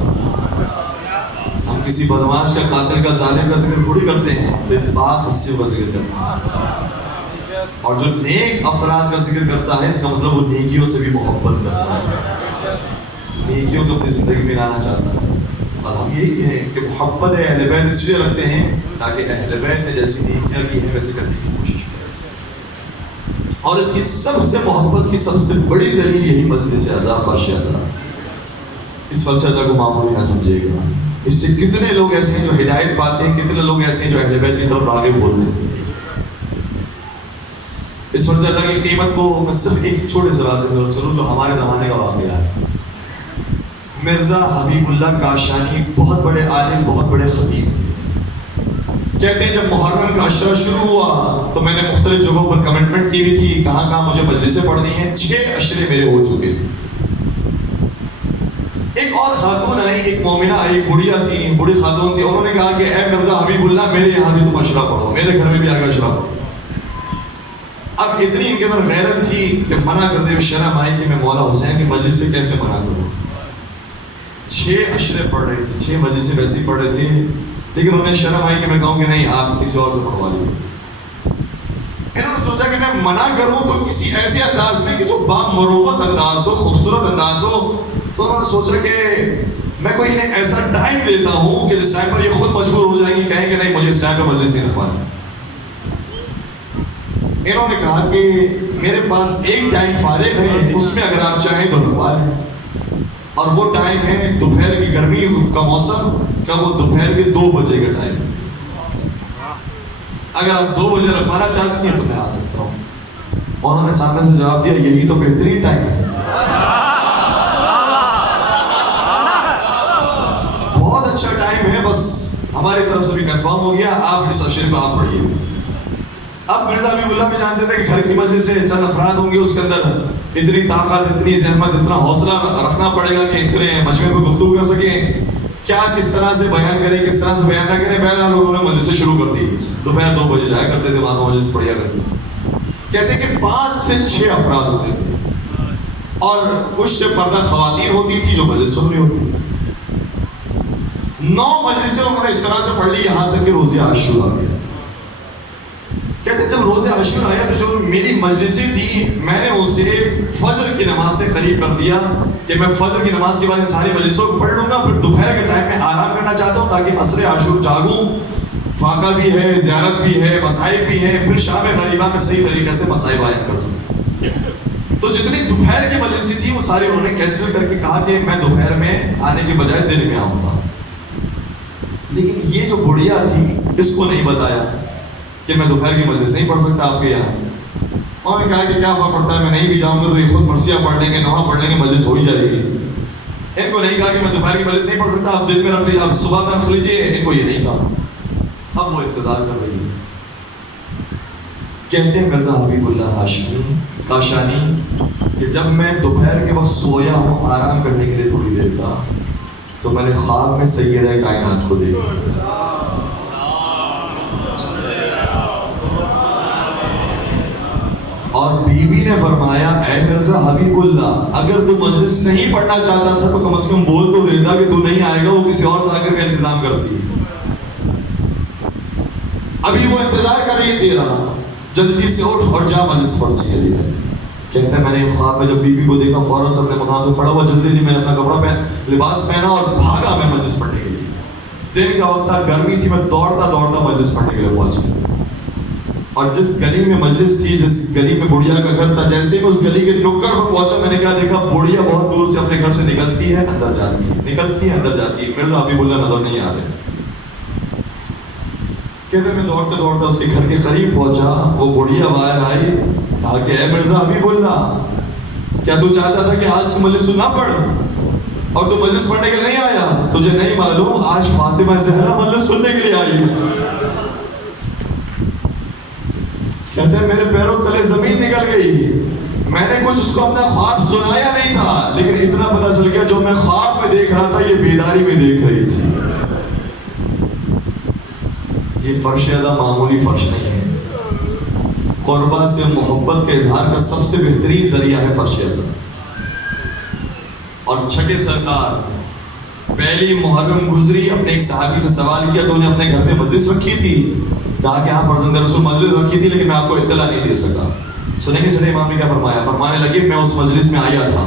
ہم کسی بدمعاش کا، قاتل کا، ظالم کا ذکر تھوڑی کرتے ہیں، بے پاک ہستیوں کا ذکر کرتے ہیں۔ اور جو نیک افراد کا ذکر کرتا ہے اس کا مطلب وہ نیکیوں سے بھی محبت کرتا ہے، نیکیوں کو اپنی زندگی میں لانا چاہتا ہے۔ اور ہم یہی کہیں کہ محبت اہل بیت اس لیے رکھتے ہیں تاکہ اہل بیت نے جیسی نیکیاں کی ہیں ویسے کرنے کی کوشش کریں۔ اور اس کی سب سے محبت کی سب سے بڑی دلیل یہی مجلس اعزا، فرش اعزا۔ اس فرش اعزا کو معمولی نہ سمجھے گا، اس سے کتنے لوگ ایسے ہیں جو ہدایت پاتے ہیں، کتنے لوگ ایسے ہیں جو اہل بیت کی طرف راغب ہوتے ہیں۔ اس فرش اعزا کی قیمت کو میں صرف ایک چھوٹے سے بات ضرور کروں جو ہمارے زمانے کا واقعہ ہے۔ مرزا حبیب اللہ کاشانی ایک بہت بڑے عالم، بہت بڑے خطیب تھے۔ کہتے ہیں جب محرم کا عشرہ شروع ہوا تو میں نے مختلف جگہوں پر کمٹمنٹ کی ہوئی تھی، کہاں کہاں مجھے مجلسیں پڑھنی ہیں، 6 عشرے میرے ہو چکے تھے۔ ایک اور خاتون آئی، ایک مومنہ آئی، بڑھیا تھی، بڑی خاتون تھی، انہوں نے کہا کہ اے مرزا حبیب اللہ میرے یہاں بھی تم عشرہ پڑھو، میرے گھر میں بھی آگے عشرہ پڑھو۔ اب اتنی ان کے اندر غیرت تھی کہ منع کرتے ہوئے شرم آئی کہ میں مولا حسین کی مجلس سے کیسے منع کروں۔ 6 عشرے پڑھ رہے تھے، 6 مجلسیں ویسے ہی پڑھ رہے تھے، لیکن انہیں شرم آئی کہ میں کہوں کہ نہیں آپ کسی اور سے پڑھوا لیجیے۔ انہوں نے سوچا کہ میں منع کروں تو کسی ایسے انداز میں کہ جو بامروت انداز ہو، خوبصورت انداز ہو، تو انہوں نے سوچا کہ میں کوئی انہیں ایسا ٹائم دیتا ہوں کہ جس ٹائم پر یہ خود مجبور ہو جائیں گی، کہیں کہ نہیں مجھے اس ٹائم پہ مجلس نہیں رکھوانا۔ انہوں نے کہا کہ میرے پاس ایک ٹائم فارغ ہے، اس میں اگر آپ چاہیں تو رکھوا لیں، اور وہ ٹائم ہے دوپہر کی گرمی کا موسم کا، وہ دوپہر کے 2 بجے کا ٹائم۔ اگر آپ 2 بجے رکھوانا چاہتی ہیں تو میں آ سکتا ہوں۔ اور انہوں نے سامنے سے جواب دیا یہی تو بہترین ٹائم ہے، بہت اچھا ٹائم ہے، بس ہماری طرف سے بھی کنفرم ہو گیا، آپ اس عشرے کو آپ پڑھیے۔ اب مرزا حبیب اللہ بھی جانتے تھے کہ گھر کی مجلس سے چند افراد ہوں گے، اس کے اندر اتنی طاقت، اتنی زحمت، اتنا حوصلہ رکھنا پڑے گا کہ اتنے مجمع پہ گفتگو کر سکیں، کیا کس طرح سے بیان کریں، کس طرح سے بیان نہ کریں۔ بہرحال لوگوں نے مجلس سے شروع کر دی، دوپہر 2 بجے جایا کرتے تھے وہاں مجلس پڑھیا کرتے تھے۔ کہتے ہیں کہ 5 سے 6 افراد ہوتے تھے، اور کچھ پردہ خواتین ہوتی تھی جو مجلس سن رہی ہوتی تھی۔ 9 مجلسیں انہوں نے اس طرح سے پڑھ لی یہاں تک کہ روزہ عاشور آ گیا. کہتے ہیں جب روزہ عاشور آیا تو جو میری مجلسیں تھی میں نے اسے فجر کی نماز سے قریب کر دیا کہ میں فجر کی نماز کے بعد ان ساری مجلسوں کو پڑھ لوں گا, پھر دوپہر کے ٹائم میں آرام کرنا چاہتا ہوں تاکہ عصر عاشور جاگوں, فاقہ بھی ہے, زیارت بھی ہے, مصائب بھی ہے, پھر شام غریبہ میں صحیح طریقے سے مصائب بیان کر سکوں. تو جتنی دوپہر کی مجلسیں تھی وہ ساری انہوں نے کینسل کر کے کہا کہ میں دوپہر میں آنے کے بجائے دن میں آؤں گا. لیکن یہ جو بڑھیا تھی اس کو نہیں بتایا کہ میں دوپہر کی مجلس نہیں پڑھ سکتا آپ کے یہاں. اور نے کہا کہ کیا فرق پڑتا ہے, میں نہیں بھی جاؤں گا تو یہ خود مرثیہ پڑھ لیں گے, نوحہ پڑھ لیں گے, مجلس ہو ہی جائے گی. ان کو نہیں کہا کہ میں دوپہر کی مجلس نہیں پڑھ سکتا, آپ دن میں رکھ لیجیے, آپ صبح میں رکھ لیجیے. ان کو یہ نہیں کہا. اب وہ انتظار کر رہی ہے. کہتے ہیں مرزا حبیب اللہ ہاشمی کاشانی کہ جب میں دوپہر کے وقت سویا ہوں آرام کرنے کے لیے تھوڑی دیر کا, تو میں نے خواب میں سیدہ کائنات کو دیکھا. اور بیوی نے فرمایا اے مرزا حبیب اللہ, اگر تو مجلس نہیں پڑھنا چاہتا تھا تو کم از کم بول تو دیتا کہ تو نہیں آئے گا, وہ کسی اور ذاکر کا انتظام کرتی. ابھی وہ انتظار کر رہی تیرا, جلدی سے اٹھ اور جا مجلس پڑھنے کے لیے. کہتے ہیں میں نے خواب میں جب بیوی کو دیکھا فوراً سے اپنے مکان پہ کھڑا ہوا, جلدی نہیں, میں نے اپنا کپڑا لباس پہنا اور بھاگا میں مجلس پڑھنے کے لیے. دن کا وقت تھا, گرمی تھی, میں دوڑتا دوڑتا مجلس پڑھنے کے لیے پہنچ گیا. اور جس گلی میں مجلس تھی, جس گلی میں بڑھیا کا گھر تھا, جیسے میں اس گلی کے نکڑ پر پہنچا میں نے کیا دیکھا, بڑھیا بہت دور سے اپنے گھر سے نکلتی ہے اندر جاتی ہے, نکلتی ہے اندر جاتی ہے. مرزا حبیب اللہ نظر نہیں آ رہے. کہتے میں دوڑتے دوڑتے اس کے گھر کے قریب پہنچا, وہ بڑھیا باہر آئی, کہا کہ اے مرزا حبیب اللہ, کیا تو چاہتا تھا کہ آج کی مجلس تو نہ پڑھ اور تو مجلس پڑھنے کے لیے نہیں آیا؟ تجھے نہیں معلوم آج فاطمہ زہرا مجلس سننے کے لیے آئی ہے. کہتے ہیں میرے پیروں تلے زمین نکل گئی. میں نے کچھ اس کو اپنا خواب سنایا نہیں تھا, لیکن اتنا پتا چل گیا جو میں خواب میں دیکھ رہا تھا یہ بیداری میں دیکھ رہی تھی. یہ فرش ادا معمولی فرش نہیں ہے. قربا سے محبت کے اظہار کا سب سے بہترین ذریعہ ہے فرش ادا. اور چھٹے سرکار پہلی محرم گزری, اپنے ایک صحابی سے سوال کیا تو انہیں اپنے گھر میں مجلس رکھی تھی. کہا کہ ہاں فرزند رسول مجلس رکھی تھی, لیکن میں آپ کو اطلاع نہیں دے سکا. سنیں گے چھٹے امام نے کیا فرمایا؟ فرمانے لگے میں اس مجلس میں آیا تھا.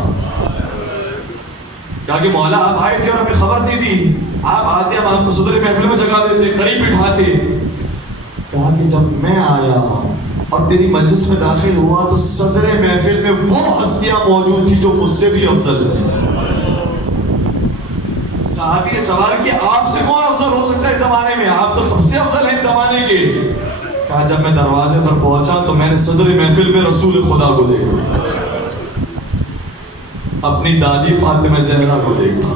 کہا کہ مولا آپ آئے تھے اور ہمیں خبر نہیں دی, آپ آتے ہم آپ کو صدر محفل میں جگہ دیتے, قریب بٹھاتے. کہا کہ جب میں آیا اور تیری مجلس میں داخل ہوا تو صدر محفل میں وہ ہستیاں موجود تھی جو مجھ سے بھی افضل ہے. صحابی نے سوال کیا آپ سے کون افضل ہو سکتا ہے اس زمانے میں, آپ تو سب سے افضل ہیں اس زمانے کے. کہا جب میں دروازے پر پہنچا تو میں نے صدر محفل میں رسول خدا کو دیکھا, اپنی دادی فاطمہ زہرا کو دیکھا,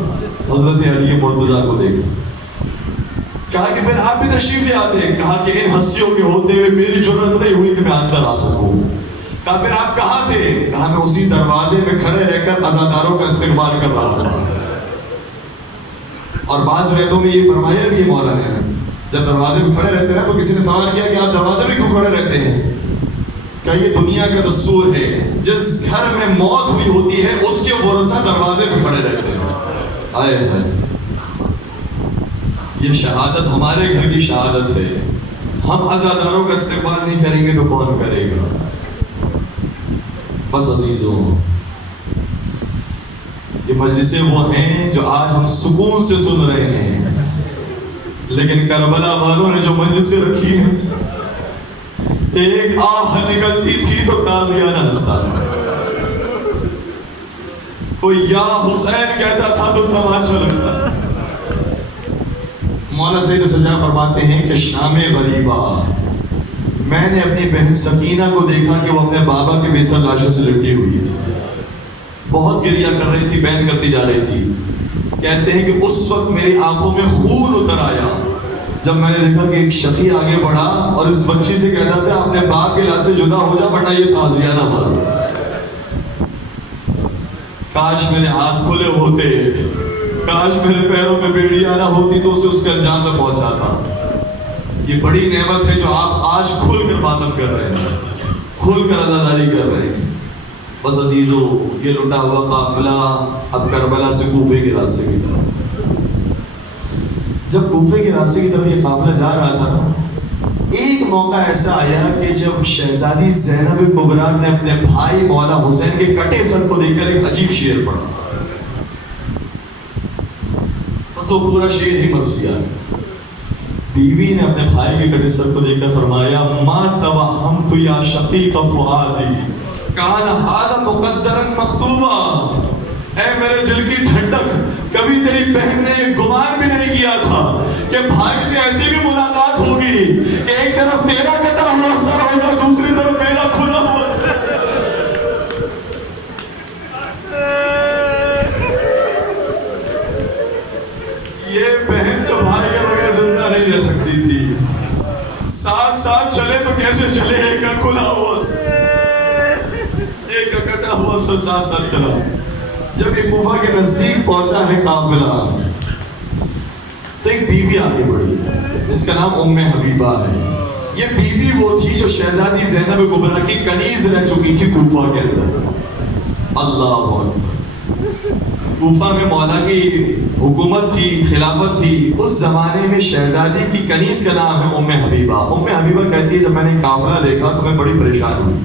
حضرت علی مرتضیٰ کو دیکھا. کہا کہ پھر آپ بھی تشریف لے آتے. کہا کہ ان ہستیوں کے ہوتے ہوئے میری جرأت نہیں ہوئی کہ میں اندر آ سکوں. کہا پھر آپ کہاں تھے؟ کہا میں اسی دروازے میں کھڑے رہ کر عزاداروں کا استقبال کر رہا تھا. اور بعض روایتوں میں یہ فرمایا بھی ہے مولا نے, جب دروازے میں کھڑے رہتے ہیں تو کسی نے سوال کیا کہ آپ دروازے میں کیوں کھڑے رہتے ہیں؟ کہ یہ دنیا کا دستور ہے, جس گھر میں موت ہوئی ہوتی ہے اس کے ورثہ دروازے میں کھڑے رہتے ہیں. آئے ہیں, یہ شہادت ہمارے گھر کی شہادت ہے. ہم عزاداروں کا استقبال نہیں کریں گے تو کون کرے گا؟ بس عزیزوں, یہ مجلسیں وہ ہیں جو آج ہم سکون سے سن رہے ہیں, لیکن کربلا والوں نے جو مجلسیں رکھی ہیں, ایک آہ نکلتی تھی تو تازیانہ لگتا تھا, کوئی یا حسین کہتا تھا تو تماشا لگتا تھا. مولا سید سجا فرماتے ہیں کہ شام غریبہ میں نے اپنی بہن سکینہ کو دیکھا کہ وہ اپنے بابا کے بیسر لاشوں سے لٹکی ہوئی ہے, بہت گریہ کر رہی تھی, بہن کرتی جا رہی تھی. کہتے ہیں کہ اس وقت میری آنکھوں میں خون اتر آیا جب میں نے دیکھا کہ ایک شقی آگے بڑھا اور اس بچی سے کہتا تھا اپنے باپ کے لاش سے جدا ہو جا ورنہ یہ تازیانہ مار. کاش میرے ہاتھ کھلے ہوتے, کاش میرے پیروں میں بیڑیاں نہ ہوتی تو اسے اس کے انجام میں پہنچاتا. یہ بڑی نعمت ہے جو آپ آج کھل کر ماتم کر رہے ہیں, کھل کر عزاداری کر رہے ہیں. بس عزیزو, یہ لٹا ہوا قافلہ اب کربلا سے کوفے کے راستے کی طرف. جب کوفے کے راستے کی طرف یہ قافلہ جا رہا تھا، ایک موقع ایسا آیا کہ جب شہزادی زینب کبریٰ نے اپنے بھائی مولا حسین کے کٹے سر کو دیکھ کر ایک عجیب شعر پڑھا. بس وہ پورا شعر ہی مرثیہ ہے. بیوی نے اپنے بھائی کے کٹے سر کو دیکھ کر فرمایا ما توہمت یا شقیق فؤادی کان ھذا مقدرا مکتوبا. اے میرے دل کی ٹھنڈک، کبھی تیری بہن نے یہ گمان بھی نہیں کیا تھا کہ بھائی سے ایسی بھی ملاقات ہوگی کہ ایک طرف تیرا کٹا ہوا سر ہوگا، دوسری طرف میرا کھلا ہوا سر. یہ بہن جو بھائی کے بغیر زندہ نہیں رہ سکتی تھی، ساتھ ساتھ چلے تو کیسے چلے؟ ایک کا کھلا ہوا سر، ایک کا کٹا ہوا سر ساتھ ساتھ چلا. جب یہ کوفہ کے نزدیک پہنچا ہے قافلہ تو ایک بیوی آگے بڑھی جس کا نام ام حبیبہ ہے. یہ بیوی وہ تھی جو شہزادی زینب کبریٰ کی کنیز رہ چکی تھی کوفہ کے اندر. اللہ اکبر. کوفہ میں مولا کی حکومت تھی، خلافت تھی. اس زمانے میں شہزادی کی کنیز کا نام ہے ام حبیبہ. ام حبیبہ کہتی ہے جب میں نے قافلہ دیکھا تو میں بڑی پریشان ہوئی.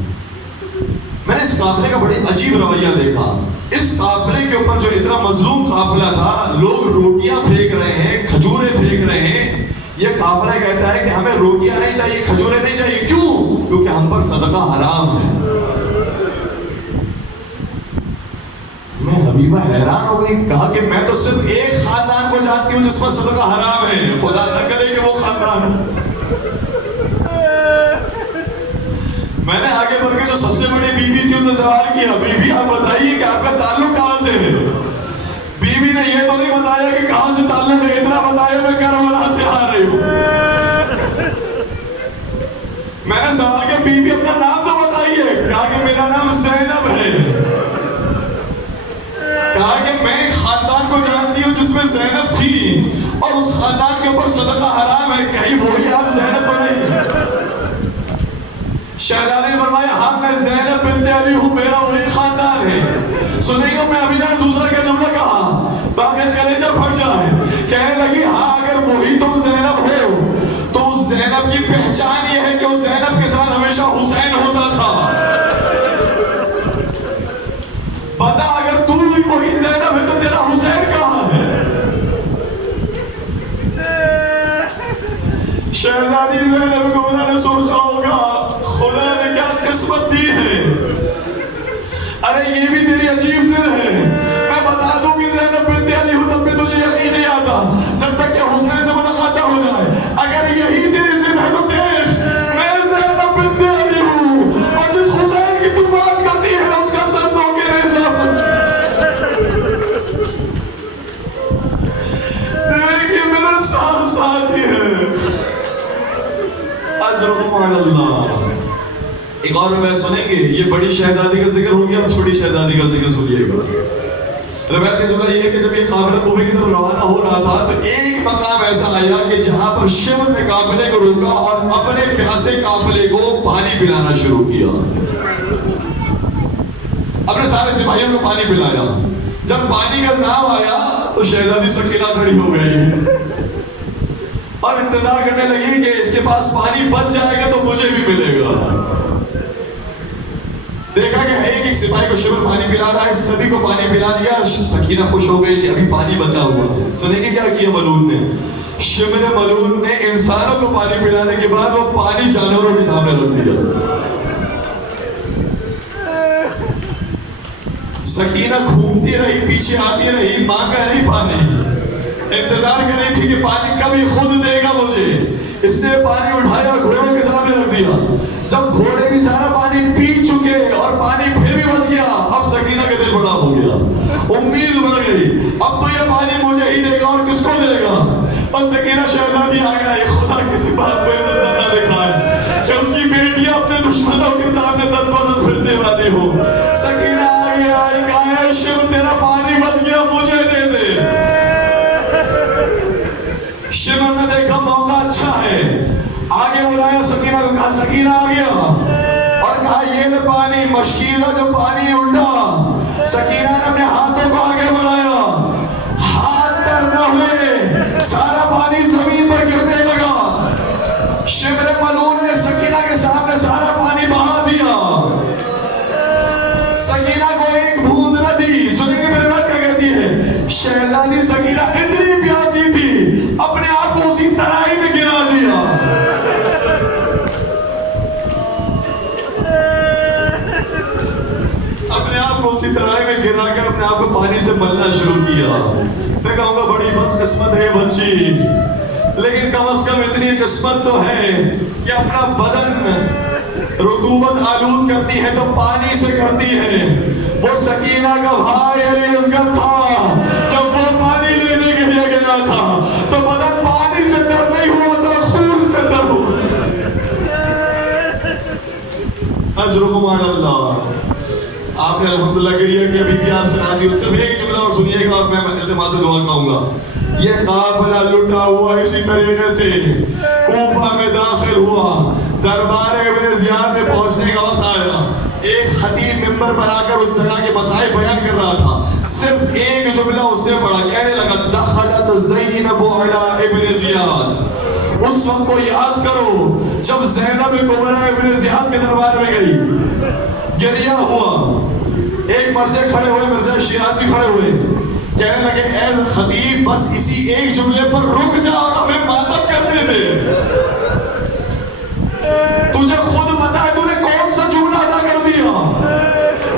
میں نے اس قافلے کا بڑی عجیب رویہ دیکھا. اس قافلے کے اوپر جو اتنا مظلوم قافلہ تھا، لوگ روٹیاں پھینک رہے ہیں، کھجوریں پھینک رہے ہیں. یہ قافلہ کہتا ہے کہ ہمیں روٹیاں نہیں چاہیے، کھجوریں نہیں چاہیے. کیوں؟ کیونکہ ہم پر صدقہ حرام ہے. میں حبیبہ حیران ہو گئی، کہا کہ میں تو صرف ایک خاندان کو جانتی ہوں جس پر صدقہ حرام ہے، خدا نہ کرے کہ وہ خاندان ہو. میں نے آگے بڑھ کے جو سب سے بڑی بیوی تھی اسے سوال کیا، بیوی آپ بتائیے کہ آپ کا تعلق کہاں سے ہے؟ بیوی نے یہ تو نہیں بتایا کہ کہاں سے تعلق ہے، اتنا بتایا میں کربلا سے آ رہی ہوں. میں نے سوال کیا بیوی اپنا نام تو بتائیے، کہا کہ میرا نام زینب ہے. کہا کہ میں ایک خاندان کو جانتی ہوں جس میں زینب تھی اور اس خاندان کے اوپر صدقہ حرام ہے، کہیں وہی آپ زینب تو نہیں؟ شہزادے نے فرمایا ہاں میں زینب بنت علی ہوں، میرا وہی خاندان ہے. سنیں گے میں ابھی نے دوسرا کیا جملہ کہا، باقی کلیجہ پھٹ جائے. کہنے لگی ہاں اگر وہی تم زینب ہو تو اس زینب کی پہچان یہ ہے کہ اس زینب کے ساتھ ہمیشہ حسین ہوتا تھا. بتا اگر تو بھی وہی زینب ہے تو تیرا حسین کہاں ہے؟ شہزادی زینب کو انہوں نے سوچا ہوگا خدا نے کیا قسمت دی ہے. ارے یہ بھی تیری عجیب ضد ہے. میں بتا دوں کہ زینب بنت علی ہوں تب بھی تجھے یقین نہیں آتا جب تک کہ حسین سے ملاقات ہو جائے. اگر یہی تیری ضد ہے تو دیکھ میں زینب بنت علی ہوں اور جس حسین کی تو بات کرتی ہے اس کا سر دو کے ریزہ دیکھیے میرا ساتھ ساتھ ہی ہے. اجرکم علی اللہ. ایک اور روایت سنیں گے، یہ بڑی شہزادی کا ذکر ہو گیا، اب چھوٹی شہزادی کا ذکر سنیے گا. روایت کا جملہ یہ ہے کہ جب یہ قافلہ کوفے کی طرف روانہ ہو رہا تھا تو ایک مقام ایسا آیا کہ جہاں پر شمر نے قافلے کو روکا اور اپنے پیاسے قافلے کو پانی پلانا شروع کیا. اپنے سارے سپاہیوں کو پانی پلایا. جب پانی کا نام آیا تو شہزادی سکینہ کھڑی ہو گئی اور انتظار کرنے لگی کہ اس کے پاس پانی بچ جائے گا تو مجھے بھی ملے گا. دیکھا کہ ایک ایک سپاہی کو شمر پانی پلا رہا ہے، سبھی کو پانی پلا دیا. سکینہ خوش ہو گئی کہ ابھی پانی بچا ہوا. سنیں گے کیا کیا ملعون نے؟ شمر ملعون نے انسانوں کو پانی پلانے کے بعد وہ پانی جانوروں کے سامنے رکھ دیا. سکینہ گھومتی رہی، پیچھے آتی رہی، مانگا نہیں پانی، انتظار کر رہی تھی کہ پانی کبھی خود دے گا مجھے. اس نے پانی اٹھایا گھوڑوں کے سامنے رکھ دیا. جب گھوڑے بھی سارا پانی پی چکے اور پانی پھر بھی بچ گیا، اب سکینہ کا دل بڑا ہو گیا، امید بڑھ گئی اب تو یہ پانی مجھے ہی دے گا اور کس کو دے گا. اور سکینہ شہزادی آ گیا. خدا کسی بات کو نظر نہ دکھائے کہ اس کی بیٹیاں اپنے دشمنوں کے سامنے تن بدن پھرنے والی ہو. سکینہ آ گیا، کہا شم تیرا پانی بچ گیا مجھے دے دے. شمر نے دیکھا موقع اچھا ہے، آگے بلایا سکینہ کو، کہا سکینہ آ گیا اور کہا یہ لے پانی. مشکیزہ جو پانی اٹھا، سکینہ نے اپنے ہاتھوں کو آگے بڑھایا، ہاتھ تر نہ ہوئے. سارا پانی زمین پر گرنے لگا. شبر ملعون نے سکینہ کے سامنے سارا پانی بہا دیا. سکینہ کو ایک بوند نہ دی. سنیں گے میرے بات کیا کہتی ہے؟ شہزادی سکینہ اتنی پیاسی تھی اپنے آپ کو اسی ترائی میں گرا دیا. اپنے آپ کو اسی ترائی میں گرا کر اپنے آپ کو پانی سے ملنا شروع کیا. میں کہوں گا بڑی بدقسمت ہے بچی، لیکن کم از کم اتنی قسمت تو ہے کہ اپنا بدن رطوبت آلود کرتی ہے تو پانی سے کرتی ہے. وہ سکینہ کا بھائی علی اصغر تھا، جب وہ پانی لینے کے لیے گیا تھا تو بدن پانی سے تر نہیں ہوا تھا، خون سے تر ہوا. اجرکم علی اللہ. آپ نے الحمدللہ گریہ کہ ابھی بھی آپ سے راضی. اس سے ایک جملہ اور سنیے گا اور میں التماس سے دعا کہوں گا. یہ قافلہ لٹا ہوا اسی طریقے سے کوفہ میں داخل ہوا. دربار ابن زیاد میں پہنچنے کا وقت آیا. ایک خطیب منبر پر آ کر اس جگہ کے مسائل بیان کر رہا تھا. صرف ایک جملہ اس نے پڑھا، کہنے لگا دخلت زینب علی ابن زیاد. اس وقت کو یاد کرو جب زینب کبریٰ ابن زیاد کے دربار میں گئی. گریہ ہوا. ایک مرجع کھڑے ہوئے، مرزا شیرازی کھڑے ہوئے، کہنے لگے اے خطیب بس اسی ایک جملے پر رک جا اور ہمیں ماتم کرنے دے. تجھے خود پتا ہے تو نے کون سا جملہ ادا کر دیا،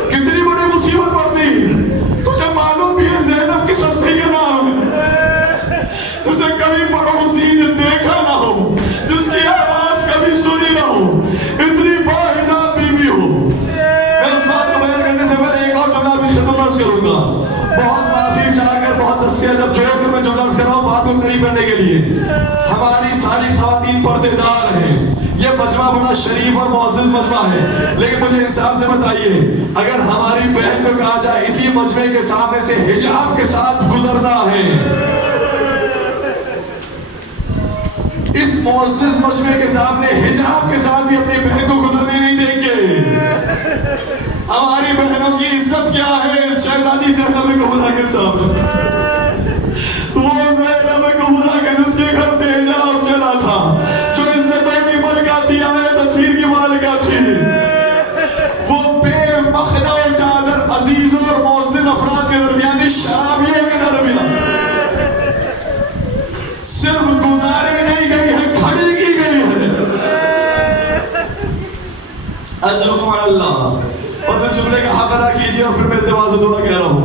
کتنی بڑی مصیبت پڑ دی. تجھے معلوم بھی ہے زینب کس ہستی کے نام ہے جسے کبھی پڑوسی نے دیکھا نہ ہو، جس کی آواز کبھی سنی نہ ہو، اتنی باحجاب بیوی ہو. میں اس بات کو بیان کرنے سے پہلے ایک اور جملہ بھی ختم عرض کروں گا. بہت معافی چاہ کر، بہت دستیاں جب جوڑ کر میں جملہ عرض کر رہا ہوں بات کو قریب کرنے کے لیے. ہماری ساری خواتین پردے دار ہیں. یہ مجمع بڑا شریف اور معزز مجمع ہے، لیکن مجھے انصاف سے بتائیے اگر ہماری بہن کو کہا جائے اسی مجمع کے سامنے سے حجاب کے ساتھ گزرنا ہے، اس معزز مجمع کے سامنے حجاب کے ساتھ بھی اپنی بہن کو گزرنے نہیں دیں گے. ہماری بہنوں کی عزت کیا ہے اس شہزادی زینب کبریٰ کے سامنے. وہ زینب کبریٰ کے جس کے گھر سے حجاب چلا تھا، جو عزتوں کی ملکہ تھی، آئے تطہیر کی مالکہ تھی. وہ بے مخنع و چادر عزیزوں اور معزز افراد کے درمیان، شرابیوں کے درمیان صرف گزاری نہیں گئی ہے، کھڑی کی گئی ہے. اجرکم علی اللہ. بس اس جملے کا حق ادا کیجیے اور پھر میں التماس سے دعا کہہ رہا ہوں.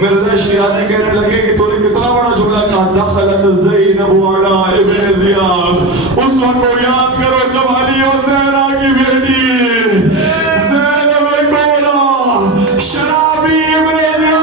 مرزا شیرازی کہنے لگے کہ تو نے کتنا بڑا جملہ کہا، دخلت زینب علی ابن زیاد. اس وقت کو یاد کرو جب علی اور زینب کی بیٹی زینب کبریٰ شرابی ابن زیاد